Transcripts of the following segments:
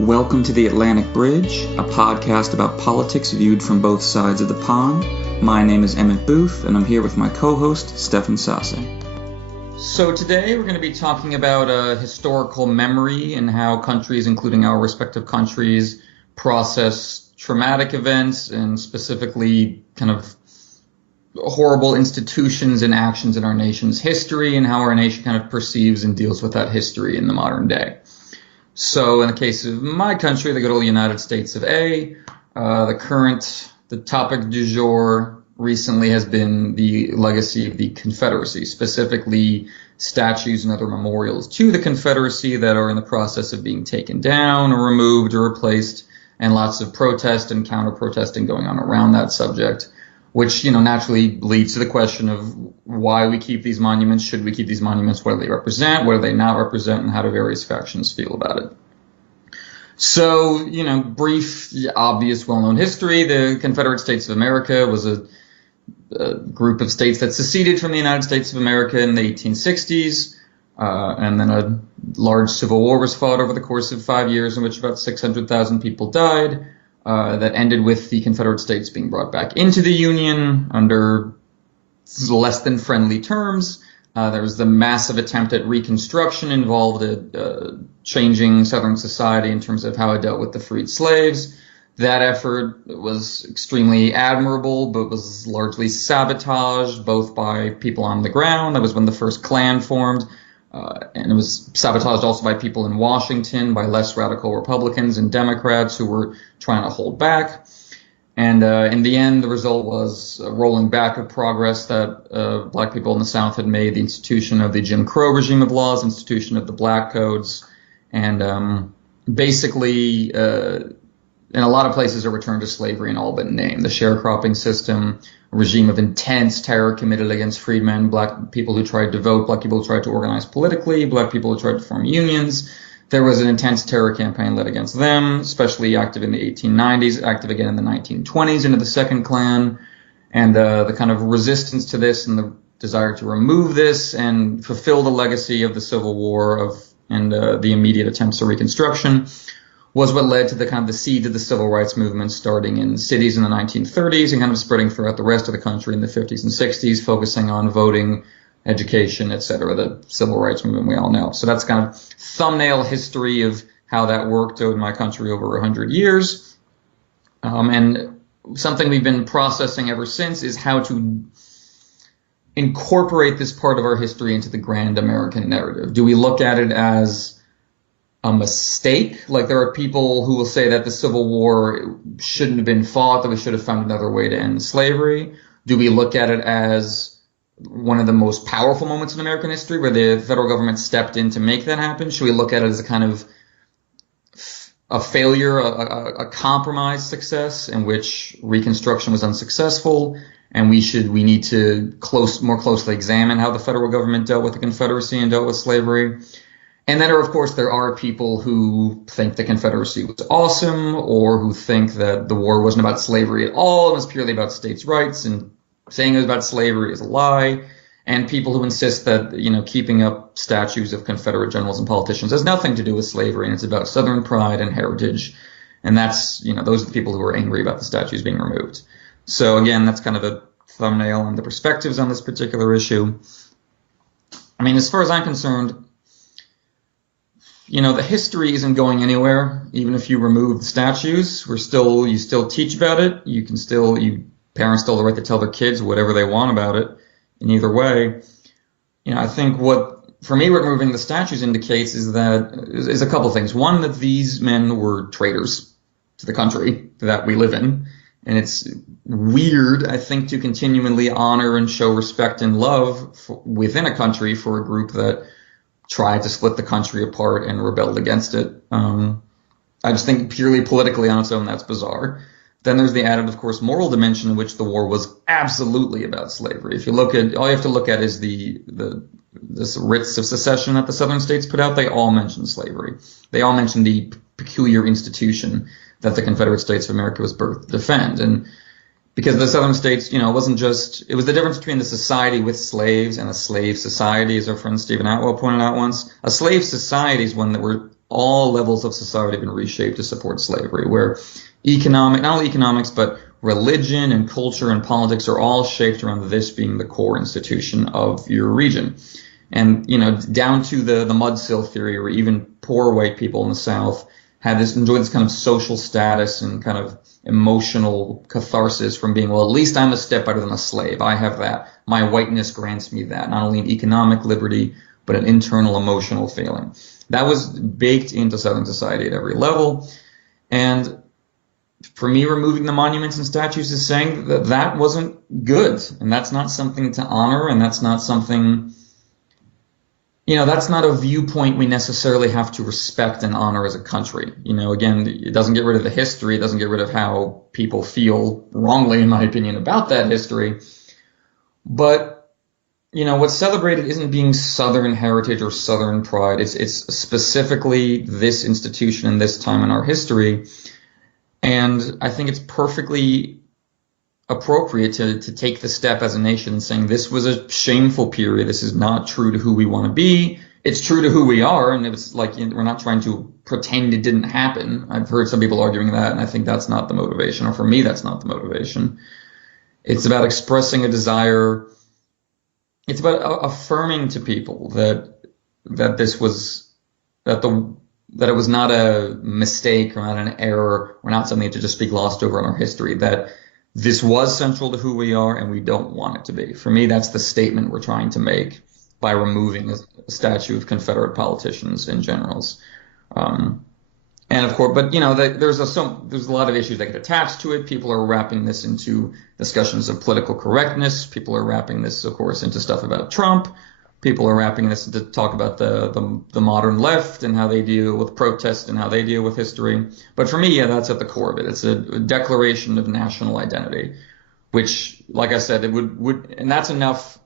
Welcome to the Atlantic Bridge, a podcast about politics viewed from both sides of the pond. My name is Emmett Booth, and I'm here with my co-host, Stefan Sase. So today we're going to be talking about historical memory and how countries, including our respective countries, process traumatic events and specifically kind of horrible institutions and actions in our nation's history and how our nation kind of perceives and deals with that history in the modern day. So in the case of my country, the good old United States of A, the topic du jour recently has been the legacy of the Confederacy, specifically statues and other memorials to the Confederacy that are in the process of being taken down or removed or replaced, and lots of protest and counter-protesting going on around that subject, which, naturally leads to the question of why we keep these monuments. Should we keep these monuments? What do they represent? What do they not represent? And how do various factions feel about it? So, brief, obvious, well-known history. The Confederate States of America was a group of states that seceded from the United States of America in the 1860s. And then a large civil war was fought over the course of 5 years in which about 600,000 people died. That ended with the Confederate States being brought back into the Union under less than friendly terms. There was the massive attempt at Reconstruction involved changing Southern society in terms of how it dealt with the freed slaves. That effort was extremely admirable, but was largely sabotaged both by people on the ground. That was when the first Klan formed. And it was sabotaged also by people in Washington, by less radical Republicans and Democrats who were trying to hold back. And in the end, the result was a rolling back of progress that black people in the South had made, the institution of the Jim Crow regime of laws, institution of the black codes, and basically, in a lot of places, a return to slavery in all but name. The sharecropping system, a regime of intense terror committed against freedmen, black people who tried to vote, black people who tried to organize politically, black people who tried to form unions. There was an intense terror campaign led against them, especially active in the 1890s, active again in the 1920s into the Second Klan. And the kind of resistance to this and the desire to remove this and fulfill the legacy of the Civil War and the immediate attempts at Reconstruction was what led to the kind of the seed of the civil rights movement starting in cities in the 1930s and kind of spreading throughout the rest of the country in the 50s and 60s, focusing on voting, education, etc., the civil rights movement we all know. So that's kind of thumbnail history of how that worked in my country over 100 years. And something we've been processing ever since is how to incorporate this part of our history into the grand American narrative. Do we look at it as a mistake? Like, there are people who will say that the Civil War shouldn't have been fought, that we should have found another way to end slavery. Do we look at it as one of the most powerful moments in American history where the federal government stepped in to make that happen? Should we look at it as a kind of a failure, a compromise success in which Reconstruction was unsuccessful, and we need to more closely examine how the federal government dealt with the Confederacy and dealt with slavery? And then, of course, there are people who think the Confederacy was awesome, or who think that the war wasn't about slavery at all, it was purely about states' rights, and saying it was about slavery is a lie. And people who insist that, keeping up statues of Confederate generals and politicians has nothing to do with slavery, and it's about Southern pride and heritage. And that's, those are the people who are angry about the statues being removed. So again, that's kind of a thumbnail on the perspectives on this particular issue. I mean, as far as I'm concerned, the history isn't going anywhere. Even if you remove the statues, you still teach about it. Parents still have the right to tell their kids whatever they want about it in either way. I think what removing the statues indicates is a couple things. One, that these men were traitors to the country that we live in. And it's weird, I think, to continually honor and show respect and love within a country for a group that tried to split the country apart and rebelled against it. I just think purely politically on its own, that's bizarre. Then there's the added, of course, moral dimension in which the war was absolutely about slavery. If you look at, all you have to look at is this writs of secession that the Southern states put out. They all mention slavery. They all mention the peculiar institution that the Confederate States of America was birthed to defend. And because the Southern states, it was the difference between the society with slaves and a slave society, as our friend Stephen Atwell pointed out once. A slave society is one where all levels of society have been reshaped to support slavery, where not only economics, but religion and culture and politics are all shaped around this being the core institution of your region. And, down to the mudsill theory, where even poor white people in the South enjoy this kind of social status and kind of emotional catharsis from being, well, at least I'm a step better than a slave. I have that. My whiteness grants me that, not only an economic liberty, but an internal emotional feeling. That was baked into Southern society at every level. And for me, removing the monuments and statues is saying that that wasn't good. And that's not something to honor. And that's not something, that's not a viewpoint we necessarily have to respect and honor as a country. Again, it doesn't get rid of the history. It doesn't get rid of how people feel wrongly, in my opinion, about that history. But what's celebrated isn't being Southern heritage or Southern pride. It's specifically this institution and this time in our history. And I think it's perfectly appropriate to take the step as a nation saying this was a shameful period. This is not true to who we want to be. It's true to who we are. And it's like, we're not trying to pretend it didn't happen. I've heard some people arguing that, and I think that's not the motivation, or for me, that's not the motivation. It's about expressing a desire. It's about affirming to people that this was, that it was not a mistake or not an error or not something to just be glossed over in our history, that this was central to who we are and we don't want it to be. For me, that's the statement we're trying to make by removing a statue of Confederate politicians and generals. And of course, but there's a lot of issues that get attached to it. People are wrapping this into discussions of political correctness. People are wrapping this, of course, into stuff about Trump. People are wrapping this into talk about the modern left and how they deal with protest and how they deal with history. But for me, that's at the core of it. It's a declaration of national identity, which, like I said, it would, and that's enough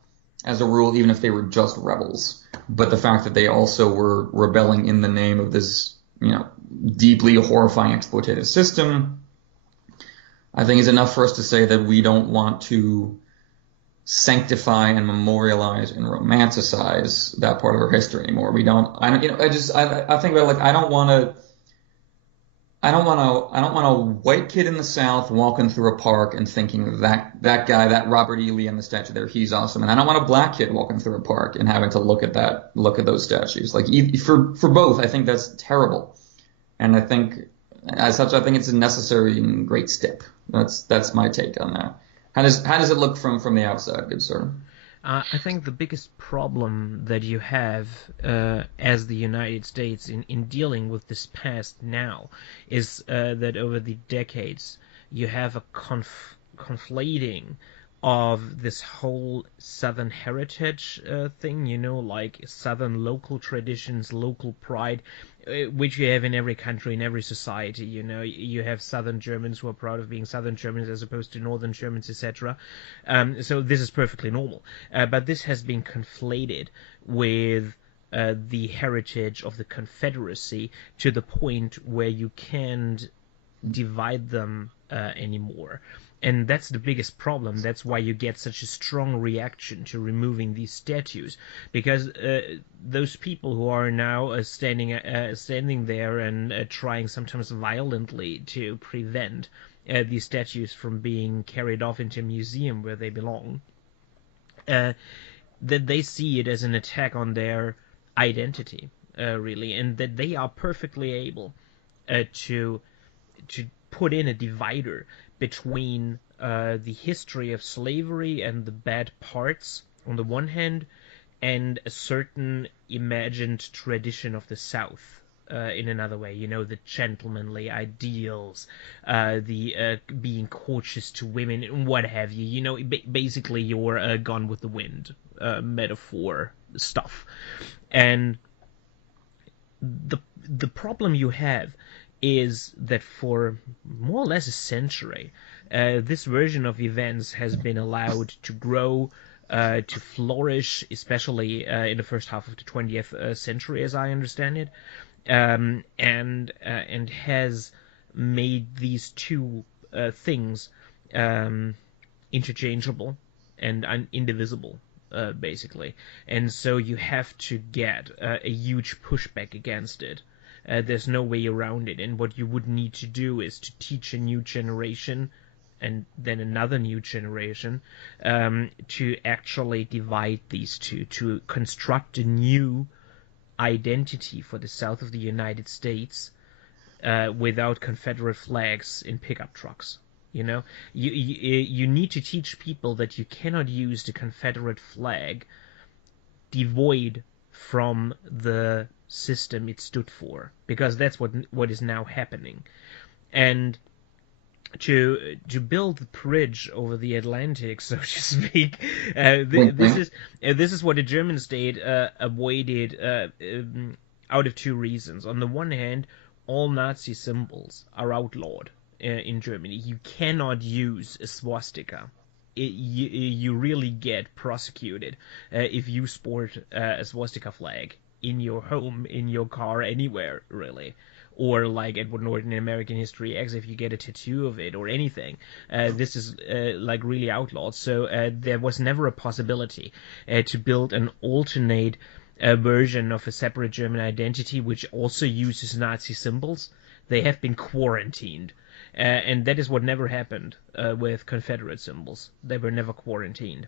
as a rule, even if they were just rebels. But the fact that they also were rebelling in the name of this, deeply horrifying exploitative system, I think is enough for us to say that we don't want to sanctify and memorialize and romanticize that part of our history anymore. We don't. I think about, like, I don't want a white kid in the South walking through a park and thinking that guy, that Robert E. Lee on the statue there, he's awesome. And I don't want a black kid walking through a park and having to look at those statues. Like, for both, I think that's terrible. And I think, as such, I think it's a necessary and great step. That's my take on that. How does it look from the outside, good sir? I think the biggest problem that you have as the United States in dealing with this past now is that over the decades you have a conflating of this whole Southern heritage thing, like Southern local traditions, local pride, which you have in every country, in every society. You have Southern Germans who are proud of being Southern Germans as opposed to Northern Germans, etc. So this is perfectly normal. But this has been conflated with the heritage of the Confederacy to the point where you can't divide them anymore. And that's the biggest problem. That's why you get such a strong reaction to removing these statues, because those people who are now standing there and trying sometimes violently to prevent these statues from being carried off into a museum where they belong, that they see it as an attack on their identity, really, and that they are perfectly able to put in a divider between the history of slavery and the bad parts on the one hand, and a certain imagined tradition of the South in another way. The gentlemanly ideals, the being courteous to women, and what have you. Basically your Gone with the Wind metaphor stuff. And the problem you have is that for more or less a century, this version of events has been allowed to grow, to flourish, especially in the first half of the 20th century, as I understand it, and has made these two things interchangeable and indivisible, basically. And so you have to get a huge pushback against it. There's no way around it. And what you would need to do is to teach a new generation and then another new generation to actually divide these two, to construct a new identity for the South of the United States without Confederate flags in pickup trucks. You need to teach people that you cannot use the Confederate flag devoid from the system it stood for, because that's what is now happening. And to build the bridge over the Atlantic, so to speak, this is what the German state avoided out of two reasons. On the one hand, all Nazi symbols are outlawed in Germany. You cannot use a swastika. You really get prosecuted if you sport a swastika flag in your home, in your car, anywhere, really. Or like Edward Norton in American History X, if you get a tattoo of it or anything. This is like really outlawed. So there was never a possibility to build an alternate version of a separate German identity which also uses Nazi symbols. They have been quarantined. And that is what never happened with Confederate symbols. They were never quarantined.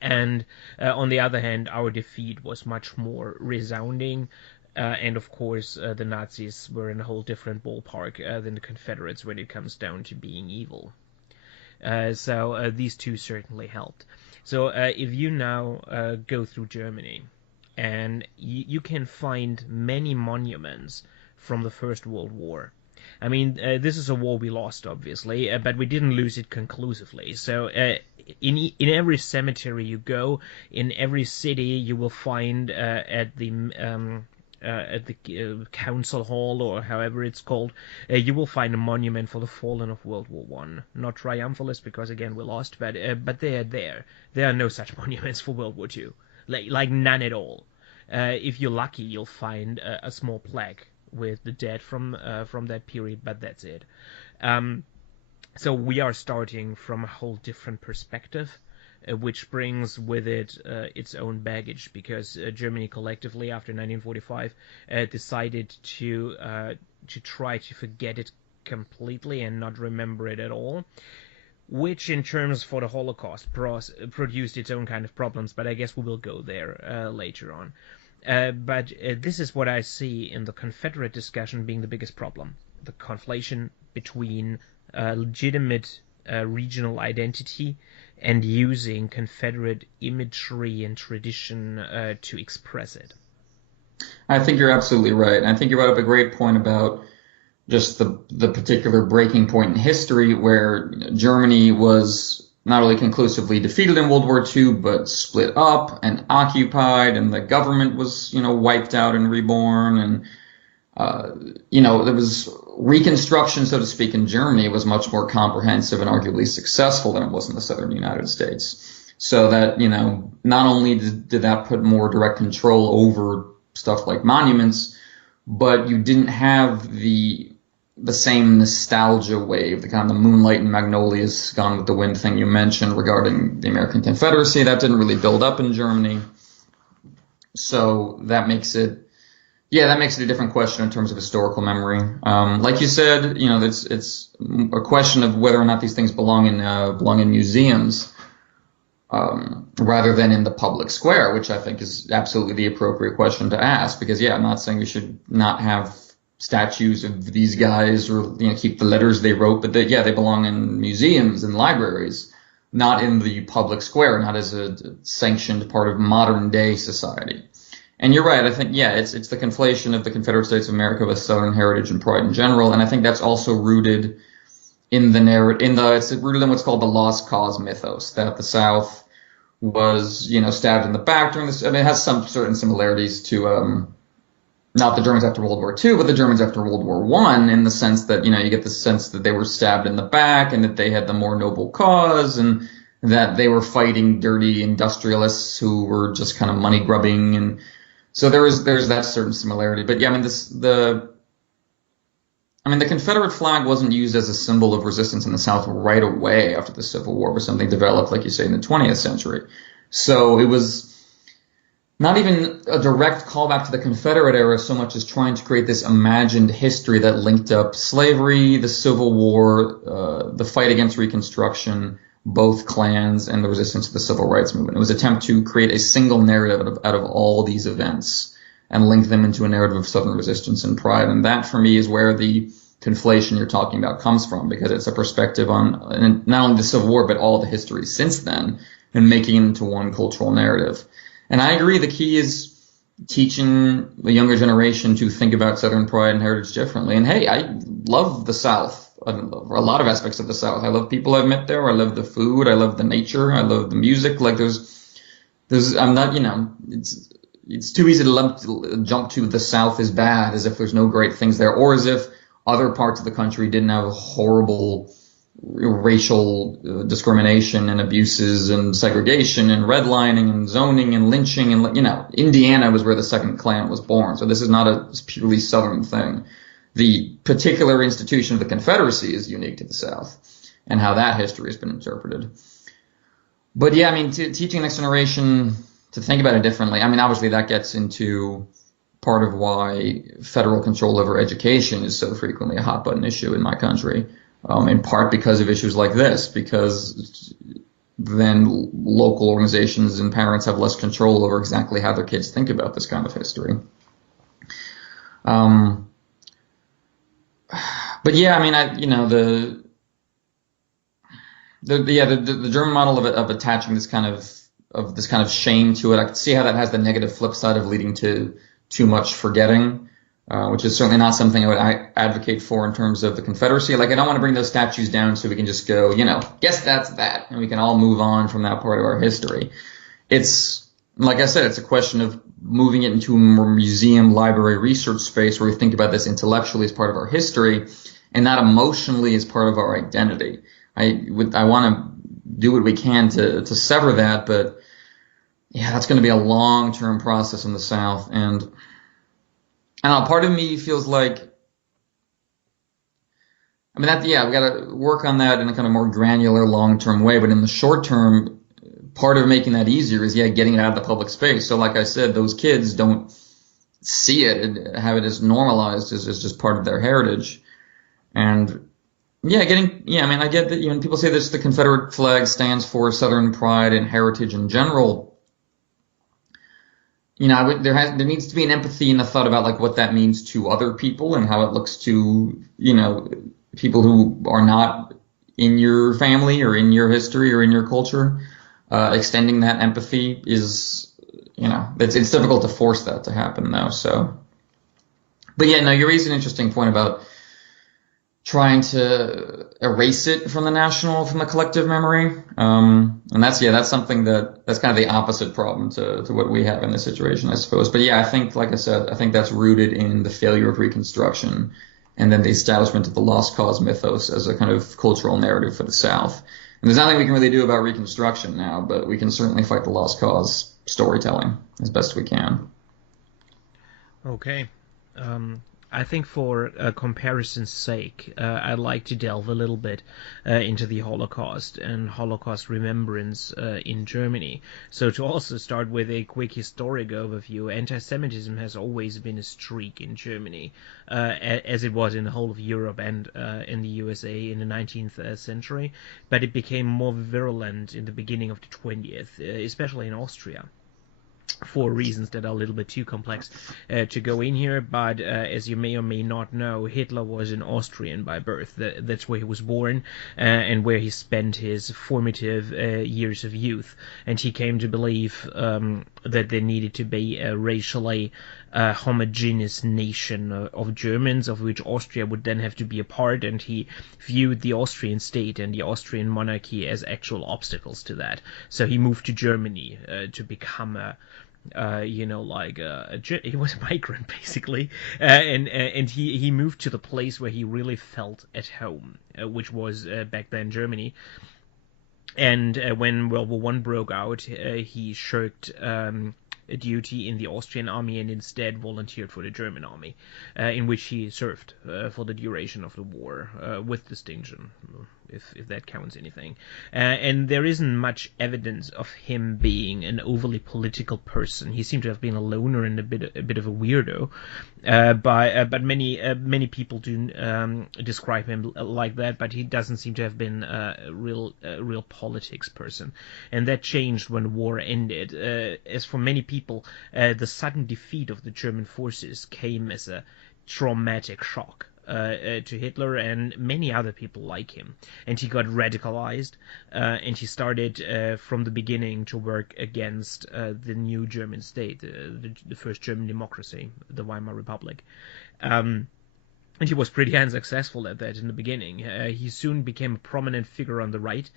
And on the other hand, our defeat was much more resounding. And of course, the Nazis were in a whole different ballpark than the Confederates when it comes down to being evil. So these two certainly helped. So if you now go through Germany, and you can find many monuments from the First World War. I mean, this is a war we lost, obviously, but we didn't lose it conclusively. So in every cemetery you go, in every city, you will find at the council hall, or however it's called, you will find a monument for the fallen of World War One. Not triumphalist, because again we lost, but they are there. There are no such monuments for World War Two, like none at all. If you're lucky, you'll find a small plaque with the dead from that period, but that's it. So we are starting from a whole different perspective, which brings with it its own baggage, because Germany collectively after 1945 decided to try to forget it completely and not remember it at all, which in terms for the Holocaust produced its own kind of problems, but I guess we will go there later on. But this is what I see in the Confederate discussion being the biggest problem: the conflation between legitimate regional identity and using Confederate imagery and tradition to express it. I think you're absolutely right. And I think you brought up a great point about just the particular breaking point in history where Germany was not only conclusively defeated in World War II, but split up and occupied, and the government was, wiped out and reborn. And, there was reconstruction, so to speak, in Germany was much more comprehensive and arguably successful than it was in the southern United States. So that, not only did that put more direct control over stuff like monuments, but you didn't have the same nostalgia wave, the kind of the moonlight and magnolias gone with the wind thing you mentioned regarding the American Confederacy. That didn't really build up in Germany. So that makes it a different question in terms of historical memory. Like you said, it's a question of whether or not these things belong in museums rather than in the public square, which I think is absolutely the appropriate question to ask. Because I'm not saying we should not have statues of these guys or keep the letters they wrote, but they belong in museums and libraries, not in the public square, not as a sanctioned part of modern day society. And you're right. I think it's the conflation of the Confederate States of America with Southern heritage and pride in general, and I think that's also rooted in the narrative. It's rooted in what's called the lost cause mythos, that the South was stabbed in the back during this. I mean, it has some certain similarities to not the Germans after World War II, but the Germans after World War I, in the sense that, you get the sense that they were stabbed in the back and that they had the more noble cause and that they were fighting dirty industrialists who were just kind of money grubbing. And so there's that certain similarity. But the Confederate flag wasn't used as a symbol of resistance in the South right away after the Civil War, but something developed, like you say, in the 20th century. So it was not even a direct callback to the Confederate era so much as trying to create this imagined history that linked up slavery, the Civil War, the fight against Reconstruction, both clans, and the resistance to the Civil Rights Movement. It was an attempt to create a single narrative out of all these events and link them into a narrative of Southern resistance and pride. And that, for me, is where the conflation you're talking about comes from, because it's a perspective on not only the Civil War, but all the history since then, and making it into one cultural narrative. And I agree, the key is teaching the younger generation to think about Southern pride and heritage differently. And hey, I love the South. I love a lot of aspects of the South. I love people I've met there. I love the food. I love the nature. I love the music. Like I'm not, it's too easy to jump to the South is bad, as if there's no great things there, or as if other parts of the country didn't have horrible racial discrimination and abuses and segregation and redlining and zoning and lynching. And, Indiana was where the second Klan was born. So this is not a purely Southern thing. The particular institution of the Confederacy is unique to the South, and how that history has been interpreted. But yeah, I mean, teaching the next generation to think about it differently. I mean, obviously that gets into part of why federal control over education is so frequently a hot button issue in my country. In part because of issues like this, because then local organizations and parents have less control over exactly how their kids think about this kind of history. But yeah, I mean, the German model of attaching this kind of shame to it, I can see how that has the negative flip side of leading to too much forgetting. Which is certainly not something I would advocate for in terms of the Confederacy. Like, I don't want to bring those statues down so we can just go, guess that's that, and we can all move on from that part of our history. It's, like I said, it's a question of moving it into a more museum, library, research space where we think about this intellectually as part of our history and not emotionally as part of our identity. I want to do what we can to sever that, but yeah, that's going to be a long-term process in the South. And I don't know, part of me feels like, we got to work on that in a kind of more granular, long-term way. But in the short term, part of making that easier is, getting it out of the public space. So like I said, those kids don't see it and have it as normalized as just part of their heritage. And I get that, when people say this, the Confederate flag stands for Southern pride and heritage in general. There needs to be an empathy and a thought about like what that means to other people and how it looks to, people who are not in your family or in your history or in your culture. Extending that empathy is, it's difficult to force that to happen though. So, but yeah, no, you raised an interesting point about trying to erase it from the collective memory. And that's something that's kind of the opposite problem to what we have in this situation, I suppose. But yeah, I think, like I said, I think that's rooted in the failure of Reconstruction and then the establishment of the lost cause mythos as a kind of cultural narrative for the South. And there's nothing we can really do about Reconstruction now, but we can certainly fight the lost cause storytelling as best we can. Okay. I think for comparison's sake, I'd like to delve a little bit into the Holocaust and Holocaust remembrance in Germany. So to also start with a quick historic overview, anti-Semitism has always been a streak in Germany, as it was in the whole of Europe and in the USA in the 19th century, but it became more virulent in the beginning of the 20th, especially in Austria, for reasons that are a little bit too complex to go in here, but as you may or may not know, Hitler was an Austrian by birth. That's where he was born and where he spent his formative years of youth. And he came to believe that there needed to be a racially homogeneous nation of Germans, of which Austria would then have to be a part, and he viewed the Austrian state and the Austrian monarchy as actual obstacles to that. So he moved to Germany to become he was a migrant basically, and he moved to the place where he really felt at home, which was back then Germany. And when World War I broke out, he shirked a duty in the Austrian army and instead volunteered for the German army, in which he served for the duration of the war with distinction, if that counts anything. And there isn't much evidence of him being an overly political person. He seemed to have been a loner and a bit of a weirdo. But many people do describe him like that. But he doesn't seem to have been a real politics person. And that changed when the war ended. As for many people, the sudden defeat of the German forces came as a traumatic shock to Hitler and many other people like him. And he got radicalized, and he started from the beginning to work against the new German state, the first German democracy, the Weimar Republic. And he was pretty unsuccessful at that in the beginning. He soon became a prominent figure on the right,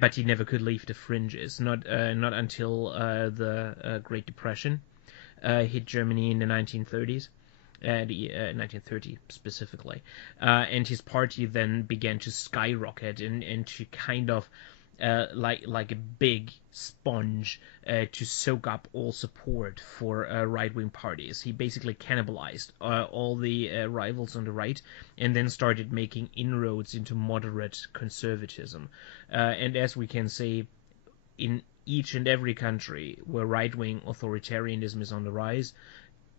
but he never could leave the fringes, not until the Great Depression hit Germany in the 1930s. 1930 specifically, and his party then began to skyrocket and to kind of like a big sponge to soak up all support for right-wing parties. He basically cannibalized all the rivals on the right, and then started making inroads into moderate conservatism. And as we can see, in each and every country where right-wing authoritarianism is on the rise,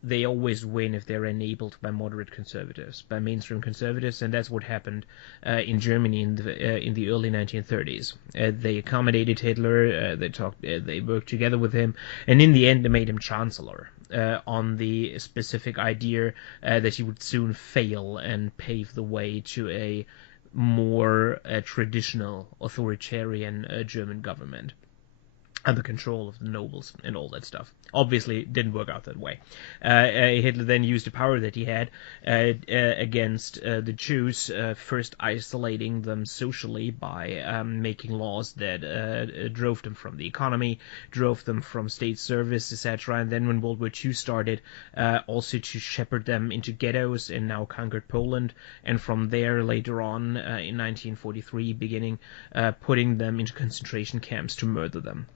they always win if they're enabled by moderate conservatives, by mainstream conservatives, and that's what happened in Germany in the early 1930s. They accommodated Hitler, they worked together with him, and in the end they made him chancellor on the specific idea that he would soon fail and pave the way to a more traditional authoritarian German government under control of the nobles and all that stuff. Obviously, it didn't work out that way. Hitler then used the power that he had against the Jews, first isolating them socially by making laws that drove them from the economy, drove them from state service, etc. And then when World War II started, also to shepherd them into ghettos and now conquered Poland. And from there, later on, in 1943, beginning putting them into concentration camps to murder them.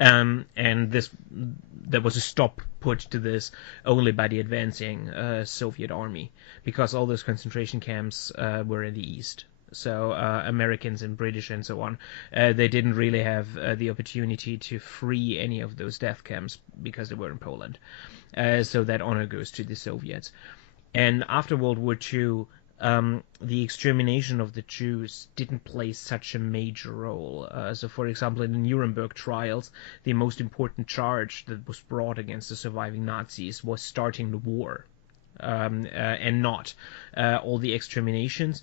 And there was a stop put to this only by the advancing Soviet army, because all those concentration camps were in the east. So Americans and British and so on, they didn't really have the opportunity to free any of those death camps because they were in Poland. So that honor goes to the Soviets. And after World War II, the extermination of the Jews didn't play such a major role. So, for example, in the Nuremberg trials, the most important charge that was brought against the surviving Nazis was starting the war, and not all the exterminations,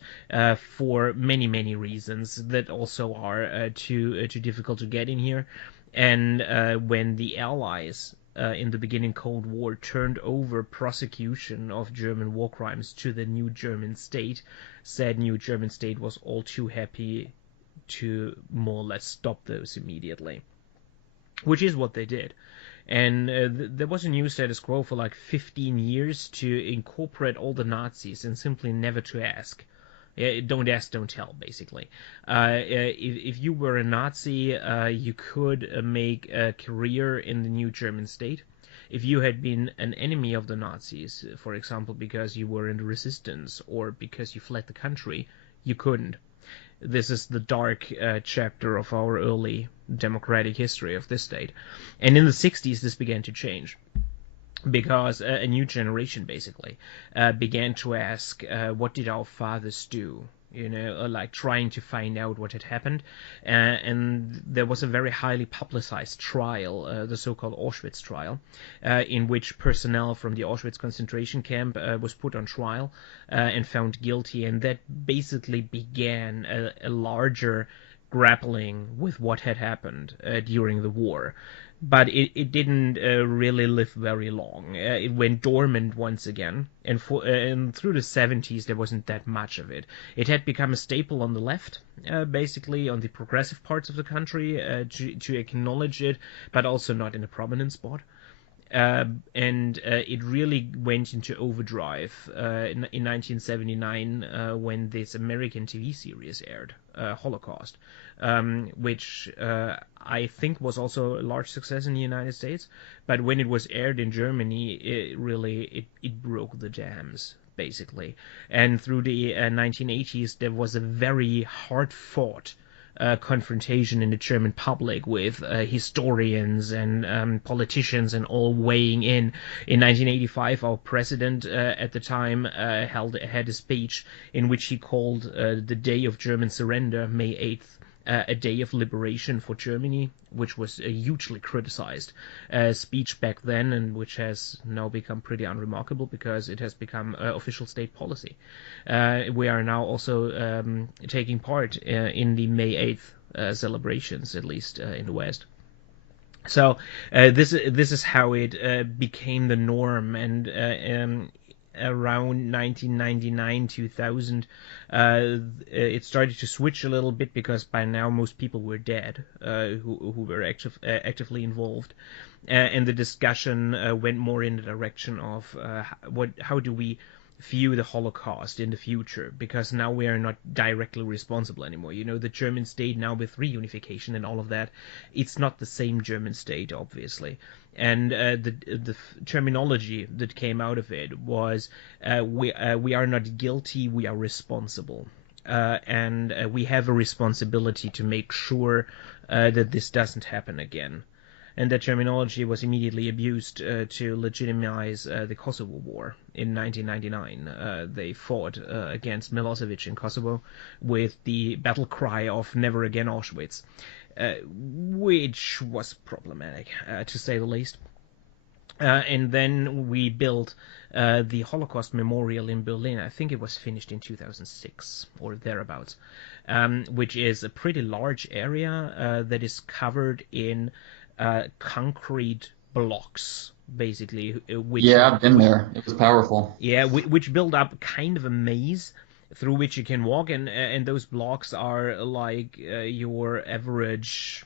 for many, many reasons that also are too difficult to get in here. And when the Allies in the beginning Cold War turned over prosecution of German war crimes to the new German state, said new German state was all too happy to more or less stop those immediately, which is what they did. And there was a new status quo for like 15 years to incorporate all the Nazis and simply never to ask. Don't ask, don't tell, basically. If you were a Nazi, you could make a career in the new German state. If you had been an enemy of the Nazis, for example, because you were in the resistance or because you fled the country, you couldn't. This is the dark chapter of our early democratic history of this state. And in the 60s, this began to change, because a new generation basically began to ask, what did our fathers do? Like trying to find out what had happened. And there was a very highly publicized trial, the so-called Auschwitz trial, in which personnel from the Auschwitz concentration camp was put on trial and found guilty. And that basically began a larger grappling with what had happened during the war. But it didn't really live very long. It went dormant once again, and through the 70s there wasn't that much of it. It had become a staple on the left, basically on the progressive parts of the country, to acknowledge it, but also not in a prominent spot. And it really went into overdrive in 1979 when this American TV series aired, Holocaust, which I think was also a large success in the United States. But when it was aired in Germany, it broke the dams, basically. And through the 1980s, there was a very hard-fought confrontation in the German public with historians and politicians and all weighing in. In 1985, our president at the time had a speech in which he called the Day of German Surrender, May 8th, a day of liberation for Germany, which was a hugely criticized speech back then, and which has now become pretty unremarkable because it has become official state policy. We are now also taking part in the May 8th celebrations, at least in the West. So this is how it became the norm, and around 1999, 2000, it started to switch a little bit because by now most people were dead who were actively involved, and the discussion went more in the direction of how do we view the Holocaust in the future, because now we are not directly responsible anymore. You know, the German state now with reunification and all of that, it's not the same German state, obviously. And the terminology that came out of it was we are not guilty, we are responsible. And we have a responsibility to make sure that this doesn't happen again. And that terminology was immediately abused to legitimize the Kosovo War in 1999. They fought against Milosevic in Kosovo with the battle cry of "Never again Auschwitz," which was problematic, to say the least. And then we built the Holocaust Memorial in Berlin. I think it was finished in 2006 or thereabouts, which is a pretty large area that is covered in concrete blocks, basically. I've been there. It was powerful. Yeah, which build up kind of a maze through which you can walk, and those blocks are like your average.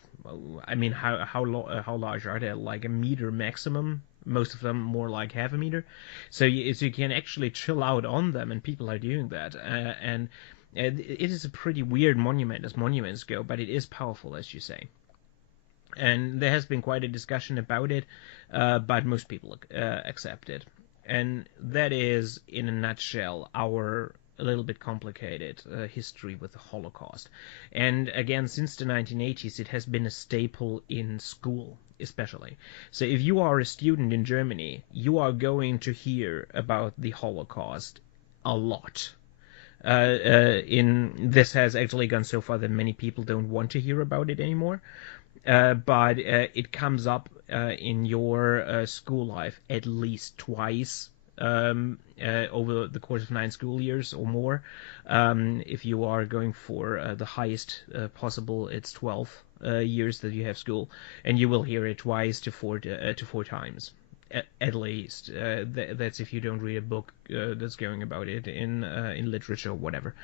I mean, how large are they? Like a meter maximum. Most of them more like half a meter. So you can actually chill out on them, and people are doing that. And it is a pretty weird monument as monuments go, but it is powerful, as you say. And there has been quite a discussion about it, but most people accept it. And that is, in a nutshell, our a little bit complicated history with the Holocaust. And again, since the 1980s, it has been a staple in school, especially. So if you are a student in Germany, you are going to hear about the Holocaust a lot. This has actually gone so far that many people don't want to hear about it anymore. But it comes up in your school life at least twice over the course of 9 school years or more. If you are going for the highest possible, it's 12 years that you have school, and you will hear it twice to four times. At least that's if you don't read a book that's going about it in literature or whatever.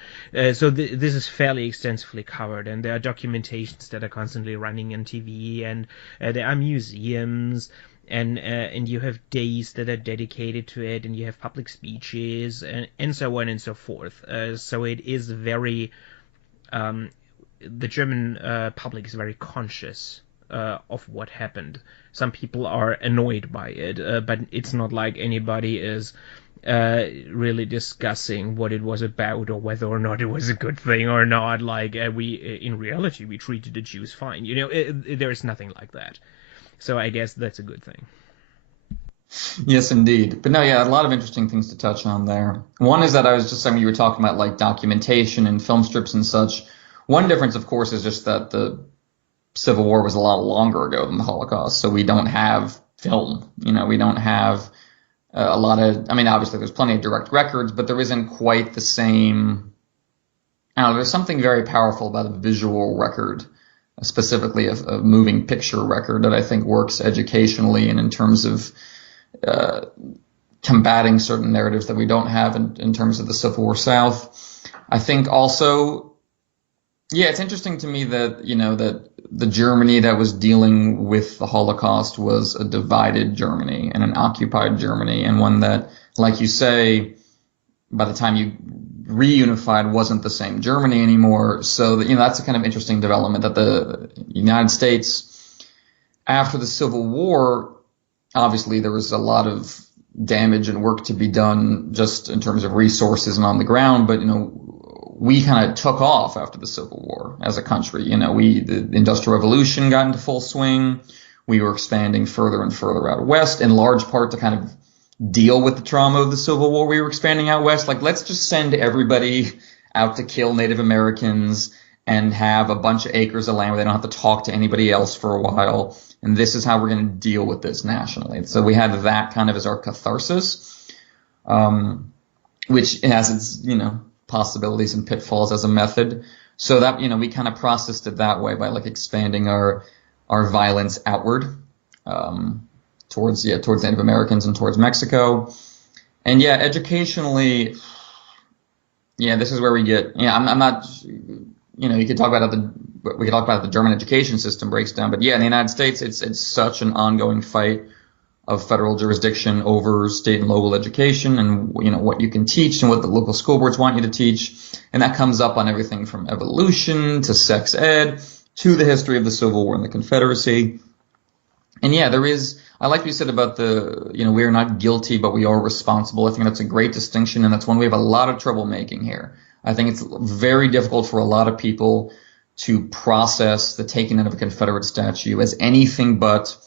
So this is fairly extensively covered, and there are documentations that are constantly running on TV, and there are museums, and you have days that are dedicated to it, and you have public speeches, and so on and so forth. So it is very the German public is very conscious of what happened. Some people are annoyed by it, but it's not like anybody is really discussing what it was about or whether or not it was a good thing or not. Like in reality, we treated the Jews fine. You know, there is nothing like that. So I guess that's a good thing. Yes, indeed. But no, yeah, a lot of interesting things to touch on there. One is that I was just saying, you were talking about like documentation and film strips and such. One difference, of course, is just that the Civil War was a lot longer ago than the Holocaust, so we don't have film. You know, we don't have a lot of. I mean, obviously, there's plenty of direct records, but there isn't quite the same. I don't know. There's something very powerful about a visual record, specifically a moving picture record, that I think works educationally and in terms of combating certain narratives that we don't have in terms of the Civil War South. I think also Yeah, it's interesting to me that, that the Germany that was dealing with the Holocaust was a divided Germany and an occupied Germany, and one that, like you say, by the time you reunified wasn't the same Germany anymore. So that, that's a kind of interesting development that the United States, after the Civil War, obviously there was a lot of damage and work to be done just in terms of resources and on the ground, but we kind of took off after the Civil War as a country. The Industrial Revolution got into full swing. We were expanding further and further out west, in large part to kind of deal with the trauma of the Civil War. We were expanding out west. Like, let's just send everybody out to kill Native Americans and have a bunch of acres of land where they don't have to talk to anybody else for a while. And this is how we're going to deal with this nationally. So we had that kind of as our catharsis, which has its, possibilities and pitfalls as a method. So that, we kind of processed it that way by like expanding our violence outward, towards Native Americans and towards Mexico. And yeah, educationally, this is where we get, I'm not, you could talk about we could talk about how the German education system breaks down, but yeah, in the United States, it's such an ongoing fight of federal jurisdiction over state and local education, and what you can teach and what the local school boards want you to teach. And that comes up on everything from evolution to sex ed to the history of the Civil War and the Confederacy. And yeah, I like what you said about we are not guilty, but we are responsible. I think that's a great distinction, and that's one we have a lot of trouble making here. I think it's very difficult for a lot of people to process the taking out of a Confederate statue as anything but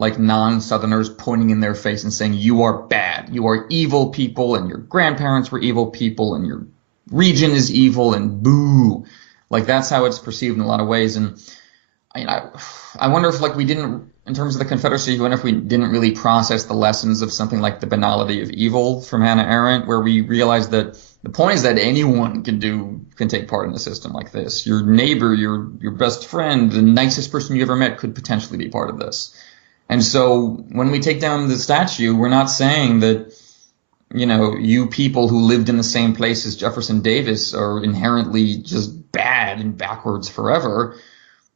like non-Southerners pointing in their face and saying, you are bad, you are evil people, and your grandparents were evil people, and your region is evil, and boo. Like, that's how it's perceived in a lot of ways. And I wonder if, like, we didn't, in terms of the Confederacy, I wonder if we didn't really process the lessons of something like the banality of evil from Hannah Arendt, where we realized that the point is that anyone can take part in a system like this. Your neighbor, your best friend, the nicest person you ever met could potentially be part of this. And so when we take down the statue, we're not saying that, you people who lived in the same place as Jefferson Davis are inherently just bad and backwards forever.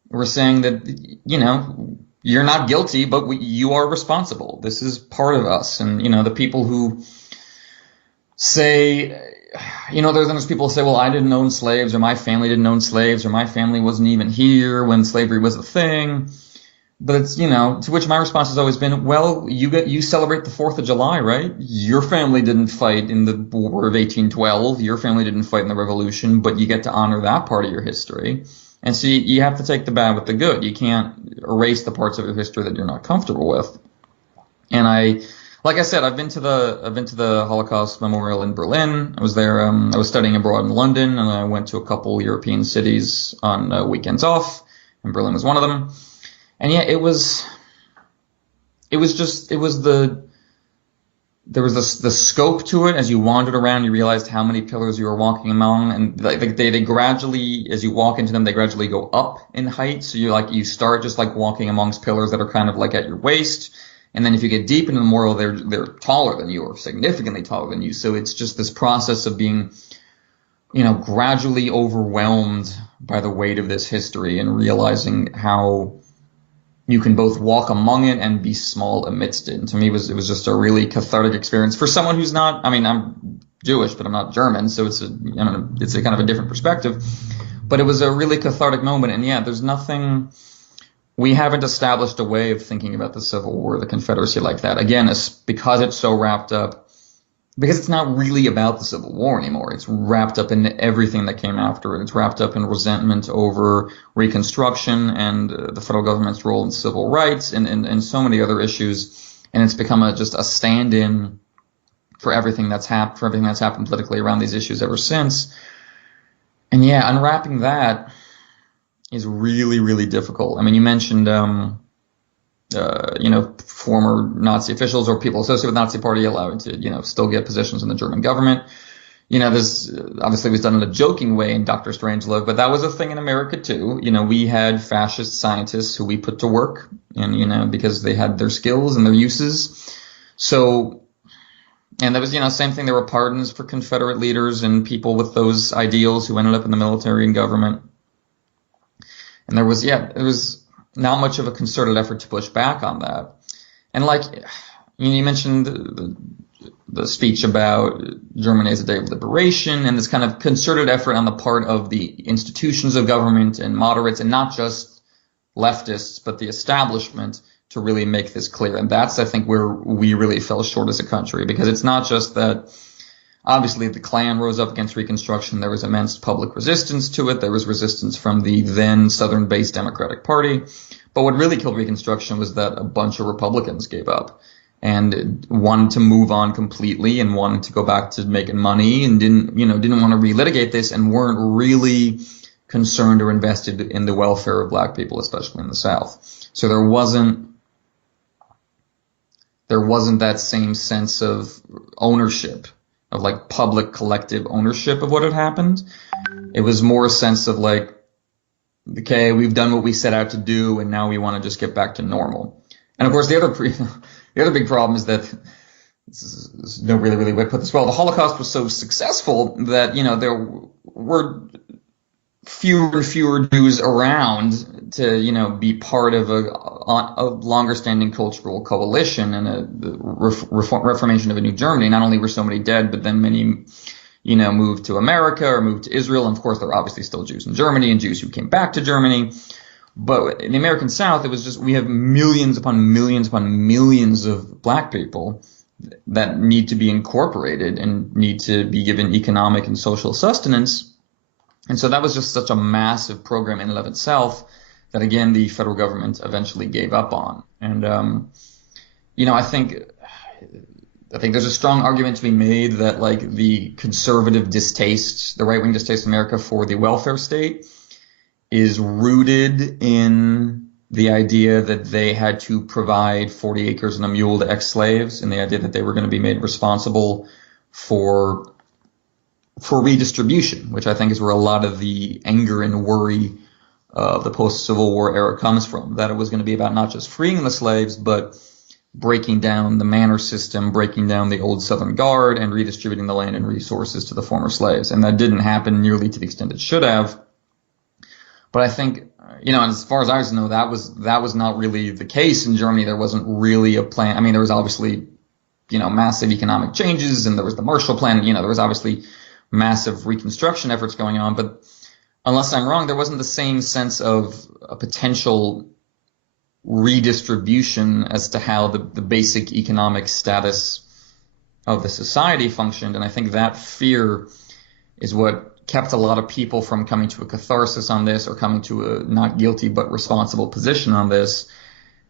We're saying that, you're not guilty, but you are responsible. This is part of us. And, the people who say, there's people who say, well, I didn't own slaves, or my family didn't own slaves, or my family wasn't even here when slavery was a thing. But it's, to which my response has always been, well, you celebrate the 4th of July, right? Your family didn't fight in the War of 1812. Your family didn't fight in the Revolution, but you get to honor that part of your history. And so you have to take the bad with the good. You can't erase the parts of your history that you're not comfortable with. And like I said, I've been to the Holocaust Memorial in Berlin. I was there. I was studying abroad in London, and I went to a couple European cities on weekends off, and Berlin was one of them. And yeah, there was the scope to it. As you wandered around, you realized how many pillars you were walking among, and they gradually, as you walk into them, they gradually go up in height. So you start just like walking amongst pillars that are kind of like at your waist, and then if you get deep into the memorial, they're taller than you, or significantly taller than you. So it's just this process of being, gradually overwhelmed by the weight of this history, and realizing how you can both walk among it and be small amidst it. And to me, it was just a really cathartic experience for someone who's not, I'm Jewish, but I'm not German, so it's a kind of a different perspective. But it was a really cathartic moment. And yeah, we haven't established a way of thinking about the Civil War, the Confederacy like that. Again, because it's so wrapped up, because it's not really about the Civil War anymore. It's wrapped up in everything that came after it. It's wrapped up in resentment over Reconstruction and the federal government's role in civil rights and so many other issues. And it's become just a stand-in for everything that's happened politically around these issues ever since. And yeah, unwrapping that is really, really difficult. You mentioned former Nazi officials or people associated with the Nazi Party allowed to, still get positions in the German government. This obviously was done in a joking way in Dr. Strangelove, but that was a thing in America too. We had fascist scientists who we put to work, and, because they had their skills and their uses. So, and that was, same thing. There were pardons for Confederate leaders and people with those ideals who ended up in the military and government. And there was not much of a concerted effort to push back on that. And like you mentioned the speech about Germany as a day of liberation and this kind of concerted effort on the part of the institutions of government and moderates, and not just leftists, but the establishment, to really make this clear. And that's, I think, where we really fell short as a country, because it's not just that obviously the Klan rose up against Reconstruction. There was immense public resistance to it. There was resistance from the then Southern-based Democratic Party. But what really killed Reconstruction was that a bunch of Republicans gave up and wanted to move on completely and wanted to go back to making money and didn't want to relitigate this, and weren't really concerned or invested in the welfare of black people, especially in the South. So there wasn't that same sense of ownership, of like public collective ownership of what had happened. It was more a sense of like, okay, we've done what we set out to do, and now we want to just get back to normal. And of course, the other big problem is that there's no really way to put this well. The Holocaust was so successful that there were fewer and fewer Jews around to be part of a longer-standing cultural coalition and the reformation of a new Germany. Not only were so many dead, but then many moved to America or moved to Israel. And of course, there are obviously still Jews in Germany and Jews who came back to Germany. But in the American South, it was just, we have millions upon millions upon millions of black people that need to be incorporated and need to be given economic and social sustenance. And so that was just such a massive program in and of itself that, again, the federal government eventually gave up on. And, I think there's a strong argument to be made that, like, the conservative distaste, the right-wing distaste in America for the welfare state is rooted in the idea that they had to provide 40 acres and a mule to ex-slaves, and the idea that they were going to be made responsible for redistribution, which I think is where a lot of the anger and worry of the post-Civil War era comes from, that it was going to be about not just freeing the slaves, but breaking down the manor system, breaking down the old Southern Guard, and redistributing the land and resources to the former slaves. And that didn't happen nearly to the extent it should have. But I think, as far as I know, that was not really the case in Germany. There wasn't really a plan. I mean, there was obviously, massive economic changes, and there was the Marshall Plan. There was obviously massive reconstruction efforts going on. But unless I'm wrong, there wasn't the same sense of a potential redistribution as to how the basic economic status of the society functioned. And I think that fear is what kept a lot of people from coming to a catharsis on this, or coming to a not guilty but responsible position on this,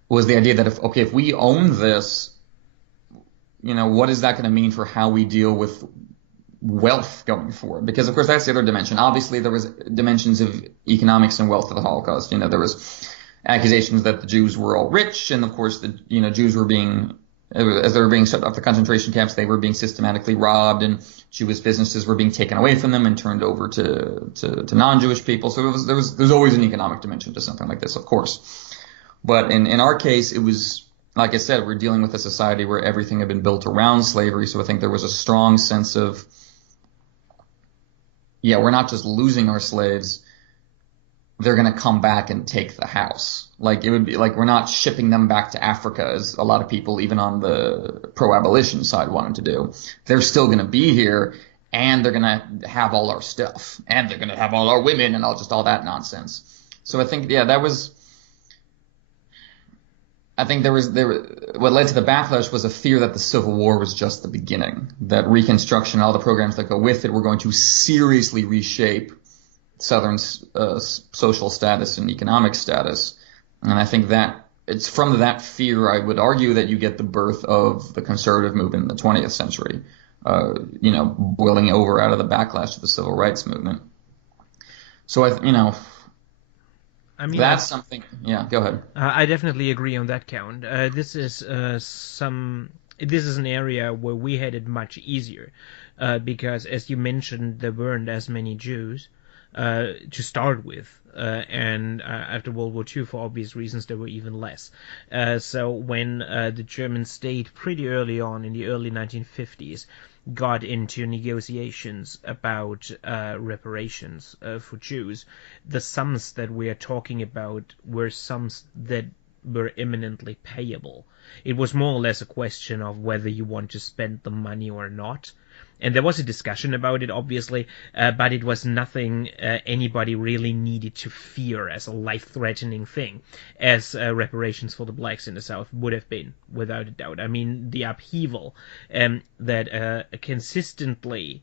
was the idea that if we own this, what is that going to mean for how we deal with wealth going forward? Because of course that's the other dimension. Obviously there was dimensions of economics and wealth of the Holocaust. There was accusations that the Jews were all rich, and of course the Jews were being, as they were being shut off the concentration camps, they were being systematically robbed, and Jewish businesses were being taken away from them and turned over to non-Jewish people. So there's always an economic dimension to something like this, of course. But in our case, it was, like I said, we're dealing with a society where everything had been built around slavery. So I think there was a strong sense of, we're not just losing our slaves, they're going to come back and take the house. Like, it would be like, we're not shipping them back to Africa, as a lot of people, even on the pro-abolition side, wanted to do. They're still going to be here, and they're going to have all our stuff, and they're going to have all our women and all that nonsense. So I think, what led to the backlash was a fear that the Civil War was just the beginning, that Reconstruction and all the programs that go with it were going to seriously reshape Southern's social status and economic status. And I think that it's from that fear, I would argue, that you get the birth of the conservative movement in the 20th century, boiling over out of the backlash of the civil rights movement. So that's something. Yeah, go ahead. I definitely agree on that count. This is an area where we had it much easier, because, as you mentioned, there weren't as many Jews. to start with. And after World War II, for obvious reasons, there were even less. So when the German state, pretty early on in the early 1950s, got into negotiations about reparations for Jews, the sums that we are talking about were sums that were imminently payable. It was more or less a question of whether you want to spend the money or not. And there was a discussion about it, obviously, but it was nothing anybody really needed to fear as a life-threatening thing, as reparations for the blacks in the South would have been, without a doubt. I mean, the upheaval that consistently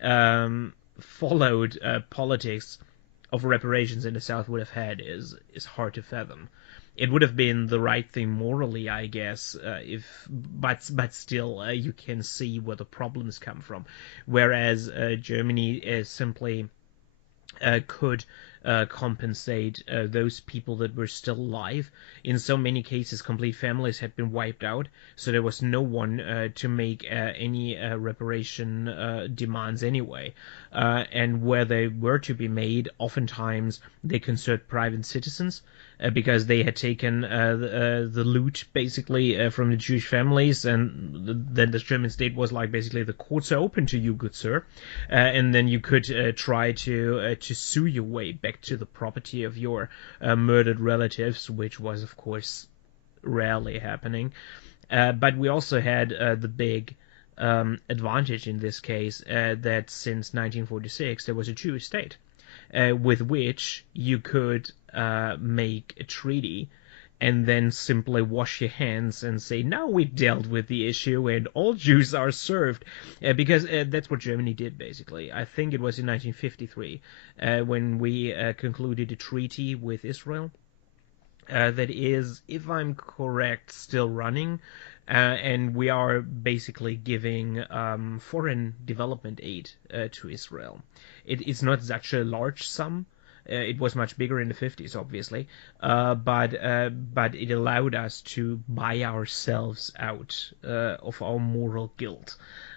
followed politics of reparations in the South would have had is hard to fathom. It would have been the right thing morally, I guess, but still, you can see where the problems come from. Whereas Germany simply could compensate those people that were still alive. In so many cases, complete families had been wiped out, so there was no one to make any reparation demands anyway. And where they were to be made, oftentimes they concerned private citizens, because they had taken the loot basically from the Jewish families, and then the German state was like, basically, the courts are open to you, good sir, and then you could try to sue your way back to the property of your murdered relatives, which was, of course, rarely happening. But we also had the big advantage in this case that since 1946 there was a Jewish state. With which you could make a treaty and then simply wash your hands and say, now we dealt with the issue and all Jews are served. Because that's what Germany did, basically. I think it was in 1953 when we concluded a treaty with Israel. That is, if I'm correct, still running. And we are basically giving foreign development aid to Israel. It's not such a large sum. It was much bigger in the 50s, obviously, but it allowed us to buy ourselves out of our moral guilt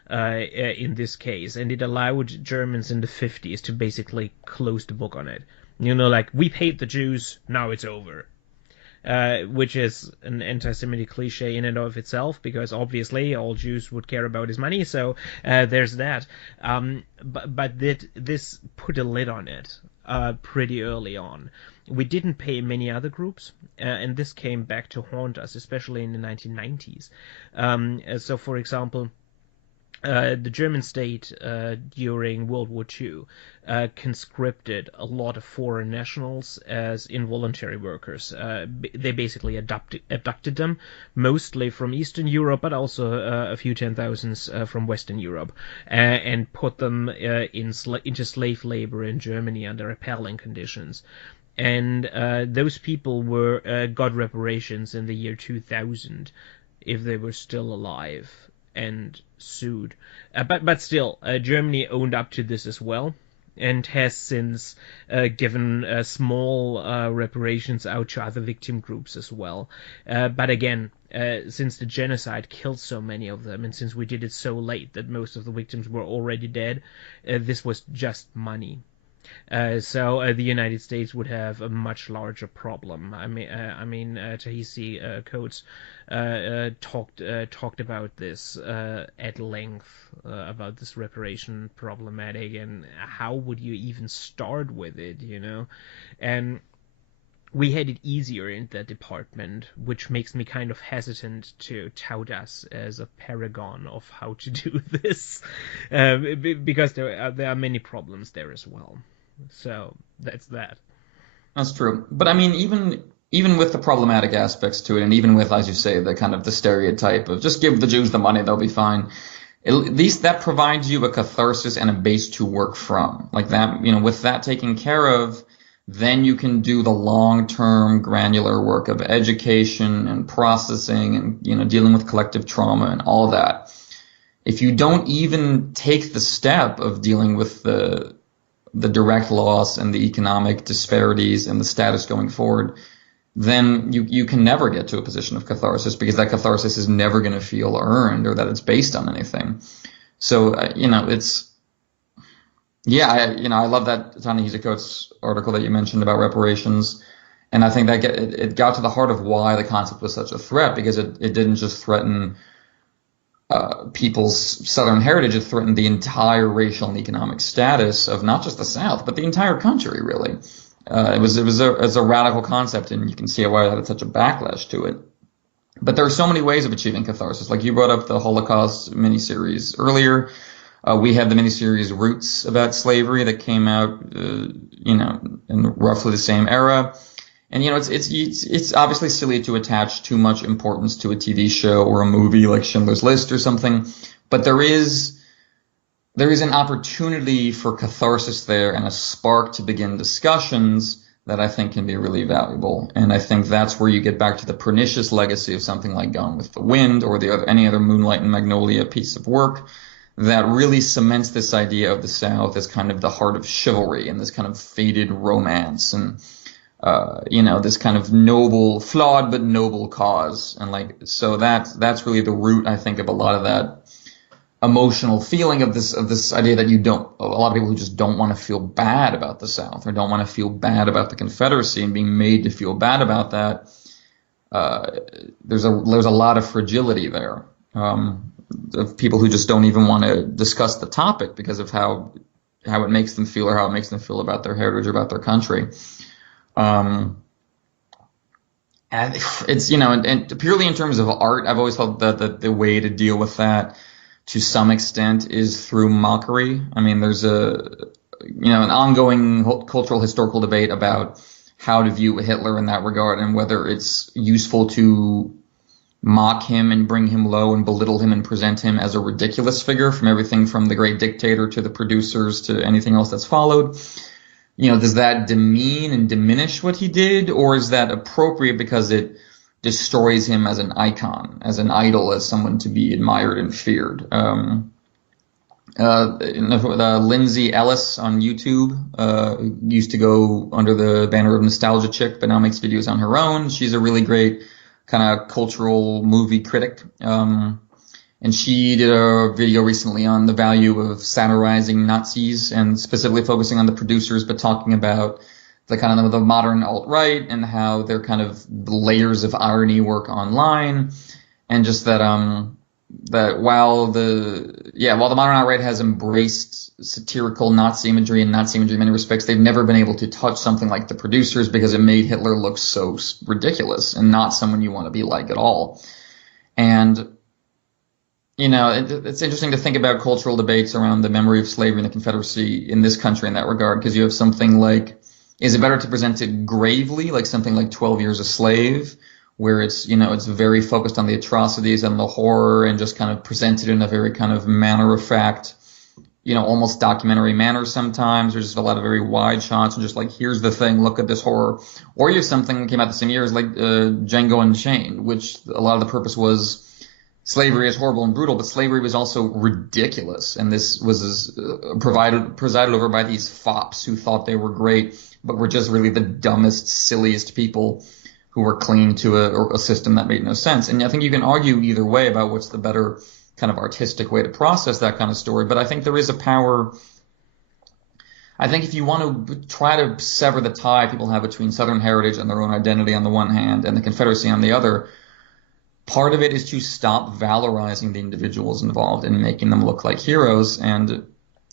in this case, and it allowed Germans in the 50s to basically close the book on it. You know, like, we paid the Jews, now it's over. Which is an anti-Semitic cliche in and of itself, because obviously all Jews would care about is money, so there's that. But this put a lid on it pretty early on. We didn't pay many other groups, and this came back to haunt us, especially in the 1990s. So, for example, the German state during World War II conscripted a lot of foreign nationals as involuntary workers. They basically abducted them, mostly from Eastern Europe, but also a few 10,000s from Western Europe, and put them into slave labor in Germany under appalling conditions. And those people got reparations in the year 2000 if they were still alive, and sued. But still, Germany owned up to this as well, and has since given small reparations out to other victim groups as well. But again, since the genocide killed so many of them, and since we did it so late that most of the victims were already dead, this was just money. So the United States would have a much larger problem. I mean, Ta-Nehisi Coates talked about this at length, about this reparation problematic, and how would you even start with it, you know? And we had it easier in that department, which makes me kind of hesitant to tout us as a paragon of how to do this, because there are many problems there as well. So that's that. That's true. But I mean, even with the problematic aspects to it, and even with, as you say, the kind of the stereotype of just give the Jews the money, they'll be fine. At least that provides you a catharsis and a base to work from. Like that, you know, with that taken care of, then you can do the long-term granular work of education and processing and, you know, dealing with collective trauma and all that. If you don't even take the step of dealing with the direct loss and the economic disparities and the status going forward, then you can never get to a position of catharsis, because that catharsis is never going to feel earned or that it's based on anything. So, you know, Yeah, I love that Ta-Nehisi Coates article that you mentioned about reparations. And I think that it got to the heart of why the concept was such a threat, because it didn't just threaten people's Southern heritage, it threatened the entire racial and economic status of not just the South, but the entire country, really. It was a radical concept, and you can see why that had such a backlash to it. But there are so many ways of achieving catharsis. Like you brought up the Holocaust miniseries earlier. We had the miniseries Roots about slavery that came out, in roughly the same era. And it's obviously silly to attach too much importance to a TV show or a movie like Schindler's List or something, but there is an opportunity for catharsis there and a spark to begin discussions that I think can be really valuable. And I think that's where you get back to the pernicious legacy of something like Gone with the Wind or any other Moonlight and Magnolia piece of work that really cements this idea of the South as kind of the heart of chivalry and this kind of faded romance and this kind of noble, flawed but noble cause. And so that's really the root, I think, of a lot of that emotional feeling of this idea that a lot of people who just don't want to feel bad about the South or don't want to feel bad about the Confederacy and being made to feel bad about that. There's a lot of fragility there, of people who just don't even want to discuss the topic because of how it makes them feel or how it makes them feel about their heritage or about their country. And it's, and purely in terms of art, I've always felt that the way to deal with that to some extent is through mockery. I mean, there's an ongoing cultural historical debate about how to view Hitler in that regard and whether it's useful to mock him and bring him low and belittle him and present him as a ridiculous figure, from everything from the great dictator to the producers to anything else that's followed. Does that demean and diminish what he did, or is that appropriate because it destroys him as an icon, as an idol, as someone to be admired and feared? Lindsay Ellis on YouTube used to go under the banner of Nostalgia Chick, but now makes videos on her own. She's a really great kind of cultural movie critic. And she did a video recently on the value of satirizing Nazis and specifically focusing on the producers, but talking about the kind of the modern alt-right and how their kind of layers of irony work online. And just that while the modern alt-right has embraced satirical Nazi imagery and Nazi imagery in many respects, they've never been able to touch something like the producers because it made Hitler look so ridiculous and not someone you want to be like at all. And it's interesting to think about cultural debates around the memory of slavery and the Confederacy in this country in that regard, because you have something like, is it better to present it gravely, like something like 12 Years a Slave, where it's very focused on the atrocities and the horror and just kind of presented in a very kind of matter of fact, almost documentary manner sometimes. There's just a lot of very wide shots and just like, here's the thing, look at this horror. Or you have something that came out the same year as like Django Unchained, which a lot of the purpose was slavery is horrible and brutal, but slavery was also ridiculous. And this was presided over by these fops who thought they were great, but were just really the dumbest, silliest people who were clinging to a system that made no sense. And I think you can argue either way about what's the better kind of artistic way to process that kind of story. But I think there is a power. I think if you want to try to sever the tie people have between Southern heritage and their own identity on the one hand and the Confederacy on the other, part of it is to stop valorizing the individuals involved and making them look like heroes and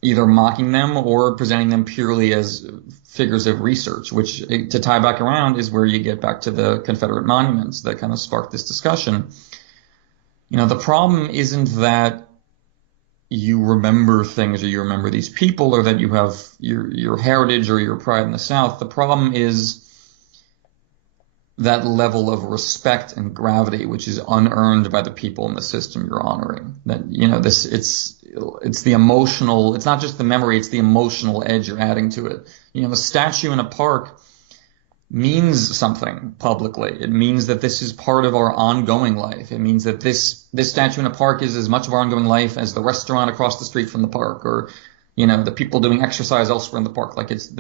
either mocking them or presenting them purely as figures of research, which, to tie back around, is where you get back to the Confederate monuments that kind of sparked this discussion. The problem isn't that you remember things or you remember these people or that you have your heritage or your pride in the South. The problem is that level of respect and gravity, which is unearned by the people in the system you're honoring. That, it's the emotional, it's not just the memory, it's the emotional edge you're adding to it. A statue in a park means something publicly. It means that this is part of our ongoing life. It means that this statue in a park is as much of our ongoing life as the restaurant across the street from the park, or, the people doing exercise elsewhere in the park. Like it's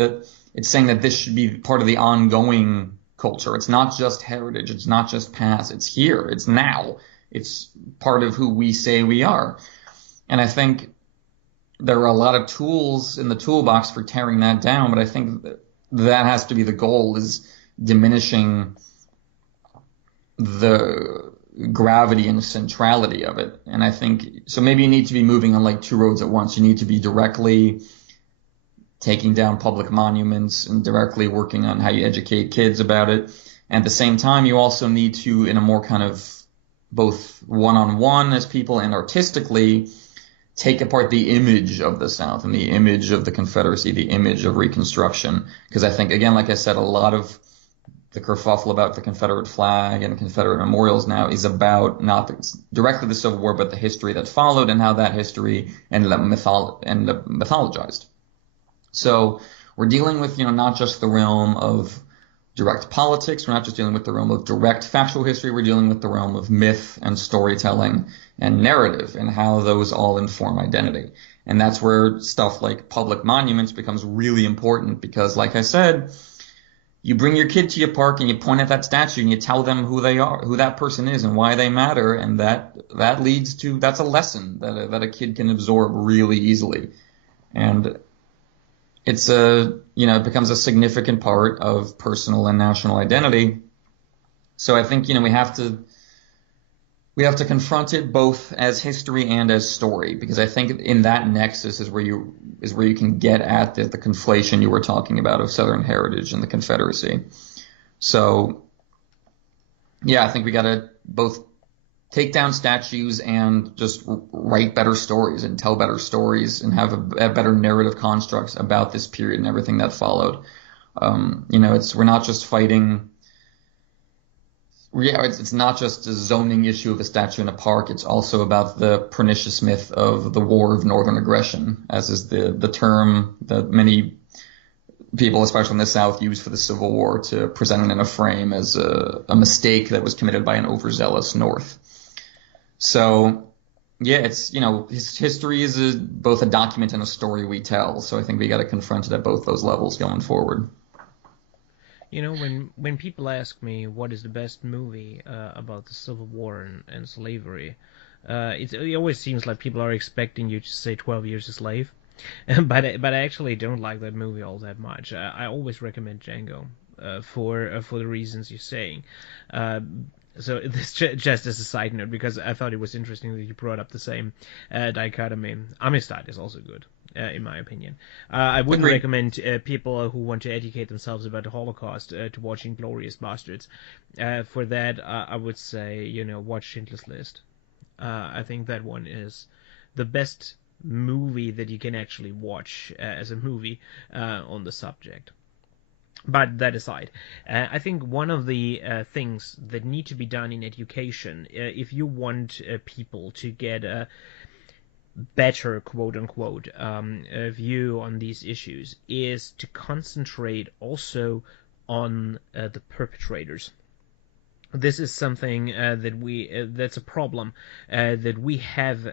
saying that this should be part of the ongoing culture. It's not just heritage. It's not just past. It's here. It's now. It's part of who we say we are. And I think there are a lot of tools in the toolbox for tearing that down, but I think that has to be the goal, is diminishing the gravity and centrality of it. And I think, so maybe you need to be moving on like two roads at once. You need to be directly taking down public monuments and directly working on how you educate kids about it. And at the same time, you also need to, in a more kind of both one-on-one as people and artistically, take apart the image of the South and the image of the Confederacy, the image of Reconstruction. Because I think, again, like I said, a lot of the kerfuffle about the Confederate flag and Confederate memorials now is about not directly the Civil War, but the history that followed and how that history ended up mythologized. So we're dealing with, not just the realm of direct politics. We're not just dealing with the realm of direct factual history. We're dealing with the realm of myth and storytelling and narrative and how those all inform identity. And that's where stuff like public monuments becomes really important because, like I said, you bring your kid to your park and you point at that statue and you tell them who they are, who that person is and why they matter. And that leads to, that's a lesson that a kid can absorb really easily. And it's it becomes a significant part of personal and national identity. So I think, we have to confront it both as history and as story, because I think in that nexus is where you can get at the conflation you were talking about of Southern heritage and the Confederacy. So, yeah, I think we got to both take down statues and just write better stories and tell better stories and have a better narrative constructs about this period and everything that followed. We're not just fighting. Yeah, it's not just a zoning issue of a statue in a park. It's also about the pernicious myth of the War of Northern Aggression, as is the term that many people, especially in the South, use for the Civil War to present it in a frame as a mistake that was committed by an overzealous North. So, yeah, it's, history is both a document and a story we tell. So I think we got to confront it at both those levels going forward. When people ask me what is the best movie about the Civil War and slavery, it always seems like people are expecting you to say 12 Years a Slave, but I actually don't like that movie all that much. I always recommend Django for the reasons you're saying. So this just as a side note, because I thought it was interesting that you brought up the same dichotomy. Amistad is also good, in my opinion. I wouldn't recommend people who want to educate themselves about the Holocaust to watch Inglourious Basterds. For that, I would say, watch Schindler's List. I think that one is the best movie that you can actually watch as a movie on the subject. But that aside, I think one of the things that need to be done in education, if you want people to get a better, quote-unquote, view on these issues, is to concentrate also on the perpetrators. This is something that's a problem that we have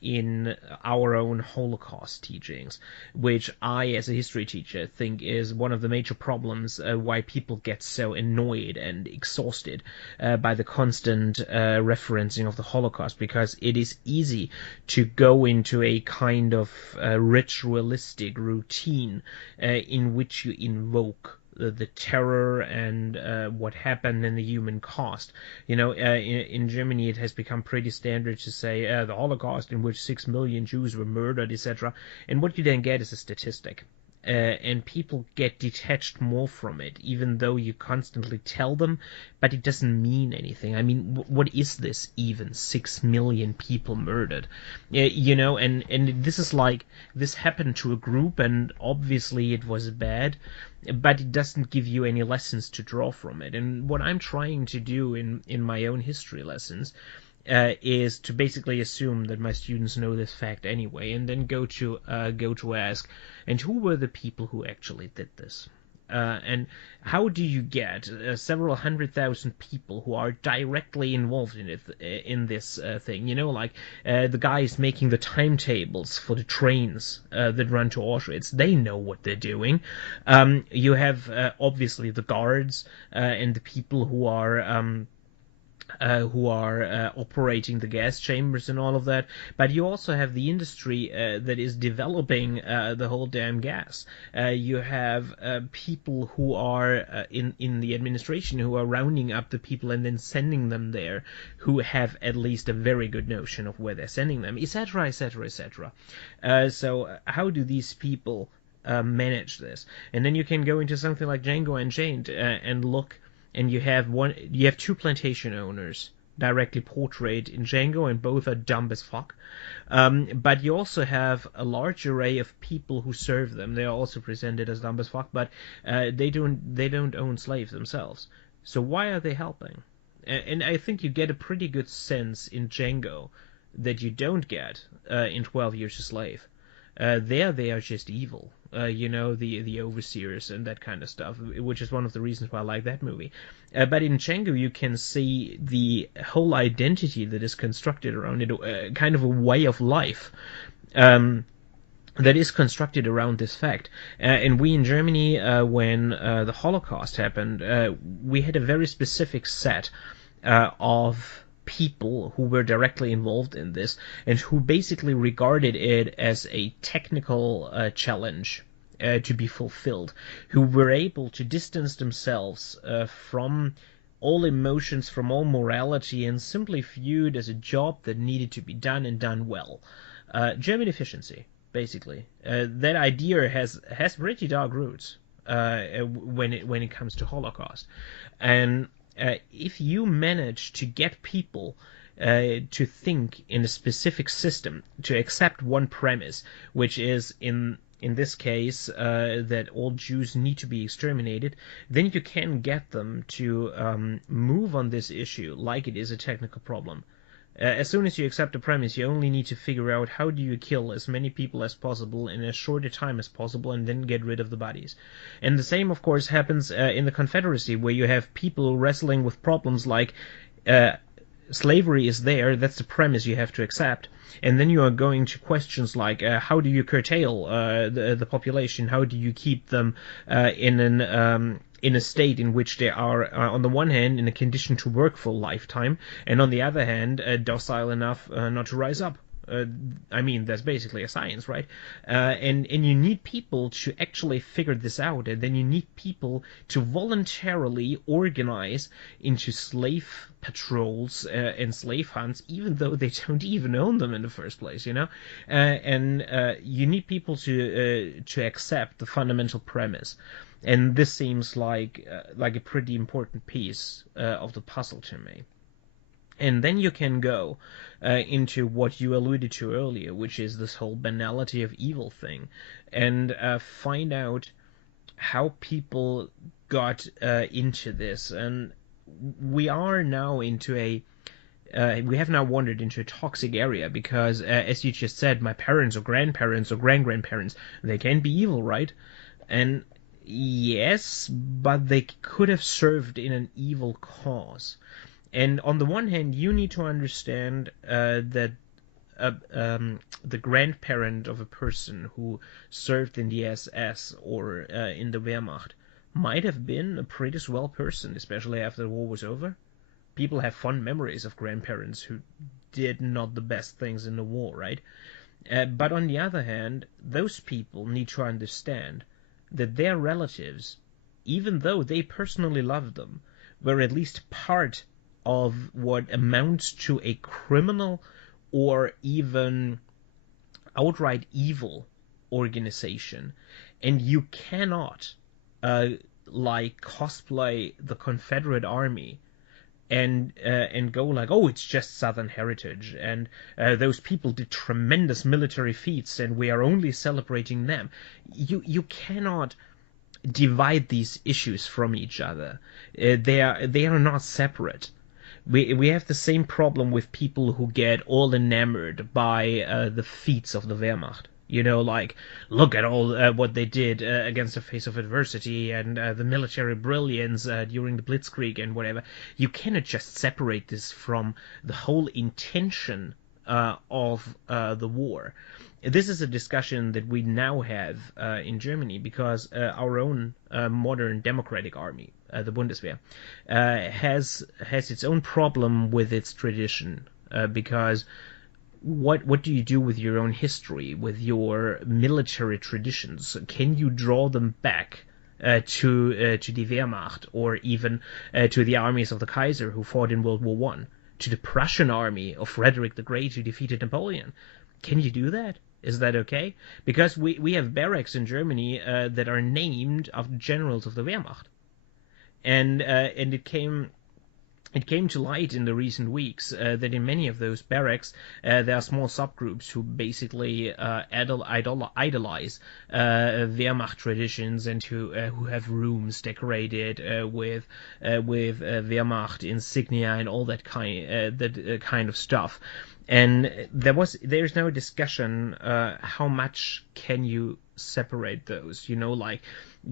in our own Holocaust teachings, which I, as a history teacher, think is one of the major problems why people get so annoyed and exhausted by the constant referencing of the Holocaust, because it is easy to go into a kind of ritualistic routine in which you invoke the terror and what happened in the human cost. In Germany it has become pretty standard to say the Holocaust, in which 6 million Jews were murdered, etc. And what you then get is a statistic. And people get detached more from it, even though you constantly tell them, but it doesn't mean anything. I mean, what is this even? 6 million people murdered, and this is like, this happened to a group, and obviously it was bad, but it doesn't give you any lessons to draw from it. And what I'm trying to do in my own history lessons is to basically assume that my students know this fact anyway, and then go to ask, and who were the people who actually did this? And how do you get several 100,000 people who are directly involved in this thing? The guys making the timetables for the trains that run to Auschwitz. They know what they're doing. You have obviously the guards and the people who are who are operating the gas chambers and all of that, but you also have the industry that is developing the whole damn gas. You have people who are in the administration who are rounding up the people and then sending them there, who have at least a very good notion of where they're sending them, etc., etc., etc. So how do these people manage this? And then you can go into something like Django Unchained and look. And you have two plantation owners directly portrayed in Django, and both are dumb as fuck. But you also have a large array of people who serve them. They are also presented as dumb as fuck, but they don't own slaves themselves. So why are they helping? And I think you get a pretty good sense in Django that you don't get in 12 Years a Slave. There they are just evil. The overseers and that kind of stuff, which is one of the reasons why I like that movie. But in Django, you can see the whole identity that is constructed around it, kind of a way of life that is constructed around this fact. And we in Germany, when the Holocaust happened, we had a very specific set of people who were directly involved in this and who basically regarded it as a technical challenge to be fulfilled, who were able to distance themselves from all emotions, from all morality, and simply viewed as a job that needed to be done and done well. German efficiency, basically. That idea has pretty dark roots when it comes to Holocaust. And if you manage to get people to think in a specific system, to accept one premise, which is in this case that all Jews need to be exterminated, then you can get them to move on this issue like it is a technical problem. As soon as you accept a premise, you only need to figure out how do you kill as many people as possible in as short a time as possible and then get rid of the bodies. And the same, of course, happens in the Confederacy, where you have people wrestling with problems like slavery is there, that's the premise you have to accept. And then you are going to questions like how do you curtail the population? How do you keep them in a state in which they are, on the one hand, in a condition to work for a lifetime, and on the other hand, docile enough not to rise up? That's basically a science, right? And you need people to actually figure this out, and then you need people to voluntarily organize into slave patrols and slave hunts, even though they don't even own them in the first place, and you need people to accept the fundamental premise. And this seems like a pretty important piece of the puzzle to me. And then you can go into what you alluded to earlier, which is this whole banality of evil thing, and find out how people got into this. And we are now into we have now wandered into a toxic area because, as you just said, my parents or grandparents or grand-grandparents, they can be evil, right? And yes, but they could have served in an evil cause. And on the one hand, you need to understand that the grandparent of a person who served in the SS or in the Wehrmacht might have been a pretty swell person, especially after the war was over. People have fond memories of grandparents who did not the best things in the war, right? But on the other hand, those people need to understand that their relatives, even though they personally loved them, were at least part of what amounts to a criminal or even outright evil organization. And you cannot cosplay the Confederate Army and go like, oh, it's just Southern heritage, and those people did tremendous military feats, and we are only celebrating them. You cannot divide these issues from each other. They are not separate. We have the same problem with people who get all enamored by the feats of the Wehrmacht. Look at all what they did against the face of adversity and the military brilliance during the Blitzkrieg and whatever. You cannot just separate this from the whole intention of the war. This is a discussion that we now have in Germany because our own modern democratic army the Bundeswehr, has its own problem with its tradition, because what do you do with your own history, with your military traditions? Can you draw them back to the Wehrmacht, or even to the armies of the Kaiser who fought in World War One, to the Prussian army of Frederick the Great who defeated Napoleon? Can you do that? Is that okay? Because we have barracks in Germany that are named after generals of the Wehrmacht, and it came to light in the recent weeks that in many of those barracks there are small subgroups who basically idolize Wehrmacht traditions, and who have rooms decorated with Wehrmacht insignia and all that kind of stuff. And there's no discussion how much can you separate those, like,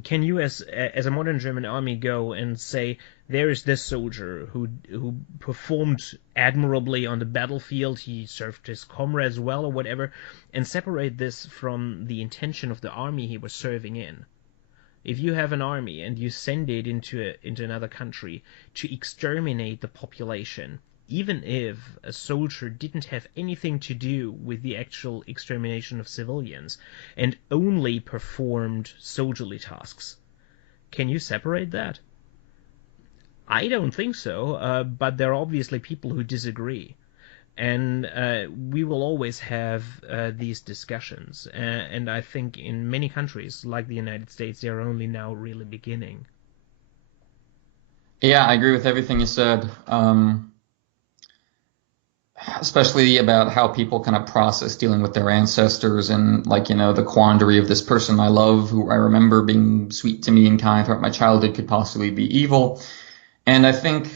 can you as a modern German army go and say there is this soldier who performed admirably on the battlefield, he served his comrades well or whatever, and separate this from the intention of the army he was serving in? If you have an army and you send it into another country to exterminate the population, even if a soldier didn't have anything to do with the actual extermination of civilians and only performed soldierly tasks, can you separate that? I don't think so, but there are obviously people who disagree. And we will always have these discussions. And I think in many countries, like the United States, they are only now really beginning. Yeah, I agree with everything you said. Especially about how people kind of process dealing with their ancestors, and the quandary of this person I love, who I remember being sweet to me and kind throughout my childhood, could possibly be evil. And I think,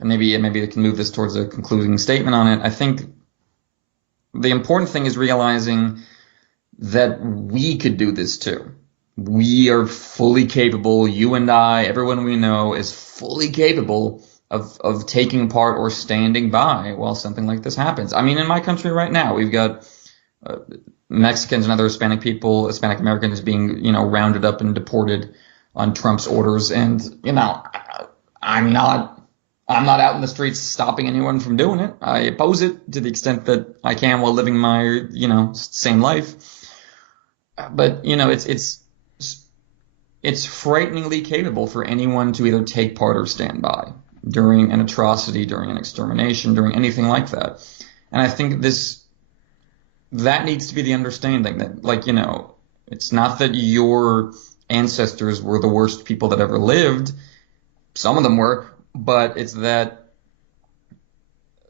and maybe I can move this towards a concluding statement on it. I think the important thing is realizing that we could do this too. We are fully capable. You and I, everyone we know, is fully capable of taking part or standing by while something like this happens. I mean, in my country right now, we've got Mexicans and other Hispanic Americans being, rounded up and deported on Trump's orders. And, I'm not out in the streets stopping anyone from doing it. I oppose it to the extent that I can while living my, same life. But, it's frighteningly capable for anyone to either take part or stand by during an atrocity, during an extermination, during anything like that. And I think that needs to be the understanding that, it's not that your ancestors were the worst people that ever lived. Some of them were, but it's that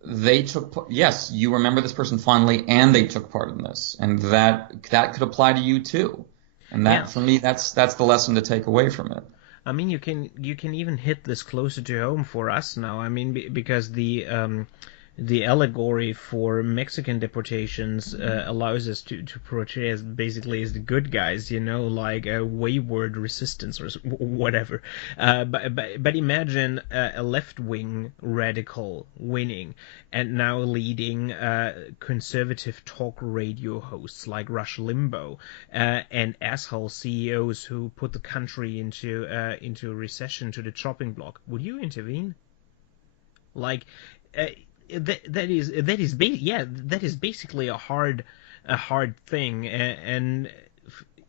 they yes, you remember this person fondly and they took part in this. And that could apply to you too. And that, for me, that's the lesson to take away from it. I mean, you can even hit this closer to home for us now. I mean, because the allegory for Mexican deportations allows us to portray as basically as the good guys, like a wayward resistance or whatever. But imagine a left-wing radical winning and now leading conservative talk radio hosts like Rush Limbaugh and asshole CEOs who put the country into a recession, to the chopping block. Would you intervene? That is basically a hard thing, and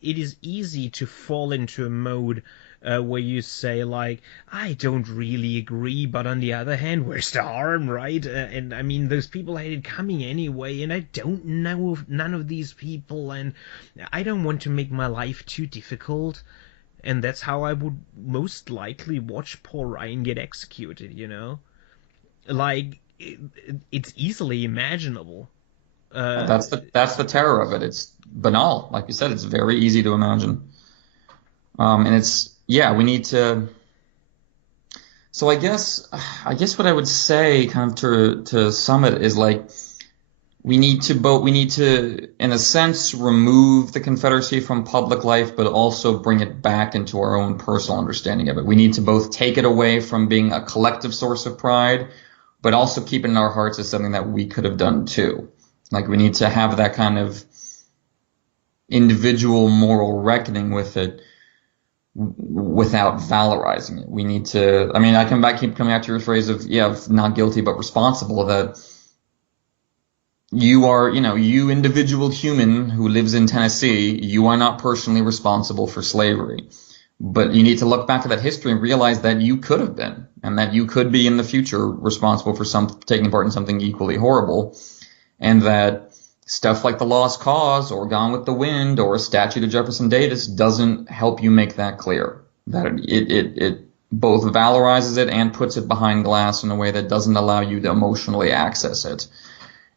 it is easy to fall into a mode where you say, like, I don't really agree, but on the other hand, where's the harm, right? And I mean, those people had it coming anyway, and I don't know none of these people, and I don't want to make my life too difficult. And that's how I would most likely watch Paul Ryan get executed, Like, it's easily imaginable. That's the terror of it. It's banal, like you said. It's very easy to imagine, and we need to. So I guess what I would say, kind of to sum it, is like we need to, in a sense, remove the Confederacy from public life, but also bring it back into our own personal understanding of it. We need to both take it away from being a collective source of pride, but also keep it in our hearts as something that we could have done too. Like, we need to have that kind of individual moral reckoning with it, without valorizing it. We need to, I mean, keep coming back to your phrase of not guilty but responsible, that you are, you individual human who lives in Tennessee, you are not personally responsible for slavery. But you need to look back at that history and realize that you could have been, and that you could be in the future responsible for taking part in something equally horrible, and that stuff like the Lost Cause or Gone with the Wind or Statute of Jefferson Davis doesn't help you make that clear. That it both valorizes it and puts it behind glass in a way that doesn't allow you to emotionally access it.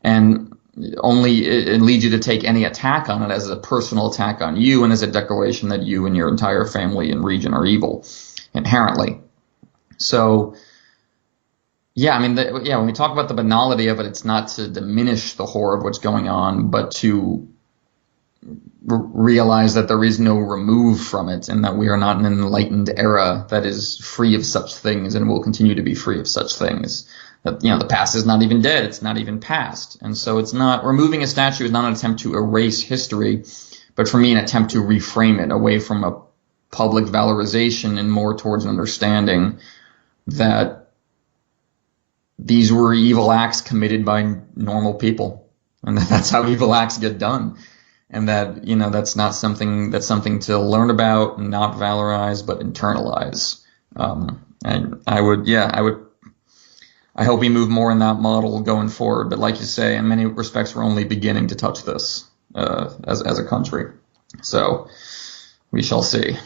And it leads you to take any attack on it as a personal attack on you and as a declaration that you and your entire family and region are evil inherently. So, yeah, I mean, when we talk about the banality of it, it's not to diminish the horror of what's going on, but to realize that there is no remove from it, and that we are not in an enlightened era that is free of such things and will continue to be free of such things. That, the past is not even dead, it's not even past. And so it's not, removing a statue is not an attempt to erase history, but for me an attempt to reframe it away from a public valorization and more towards an understanding that these were evil acts committed by normal people, and that's how evil acts get done. And that, that's something to learn about and not valorize, but internalize. And I hope we move more in that model going forward. But like you say, in many respects, we're only beginning to touch this as a country. So we shall see.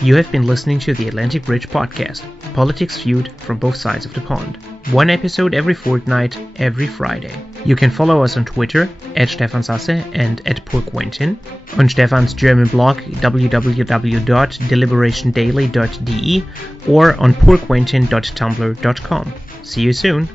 You have been listening to the Atlantic Bridge Podcast, politics viewed from both sides of the pond. One episode every fortnight, every Friday. You can follow us on Twitter @StefanSasse and @PoorQuentin, on Stefan's German blog www.deliberationdaily.de, or on poorquentin.tumblr.com. See you soon!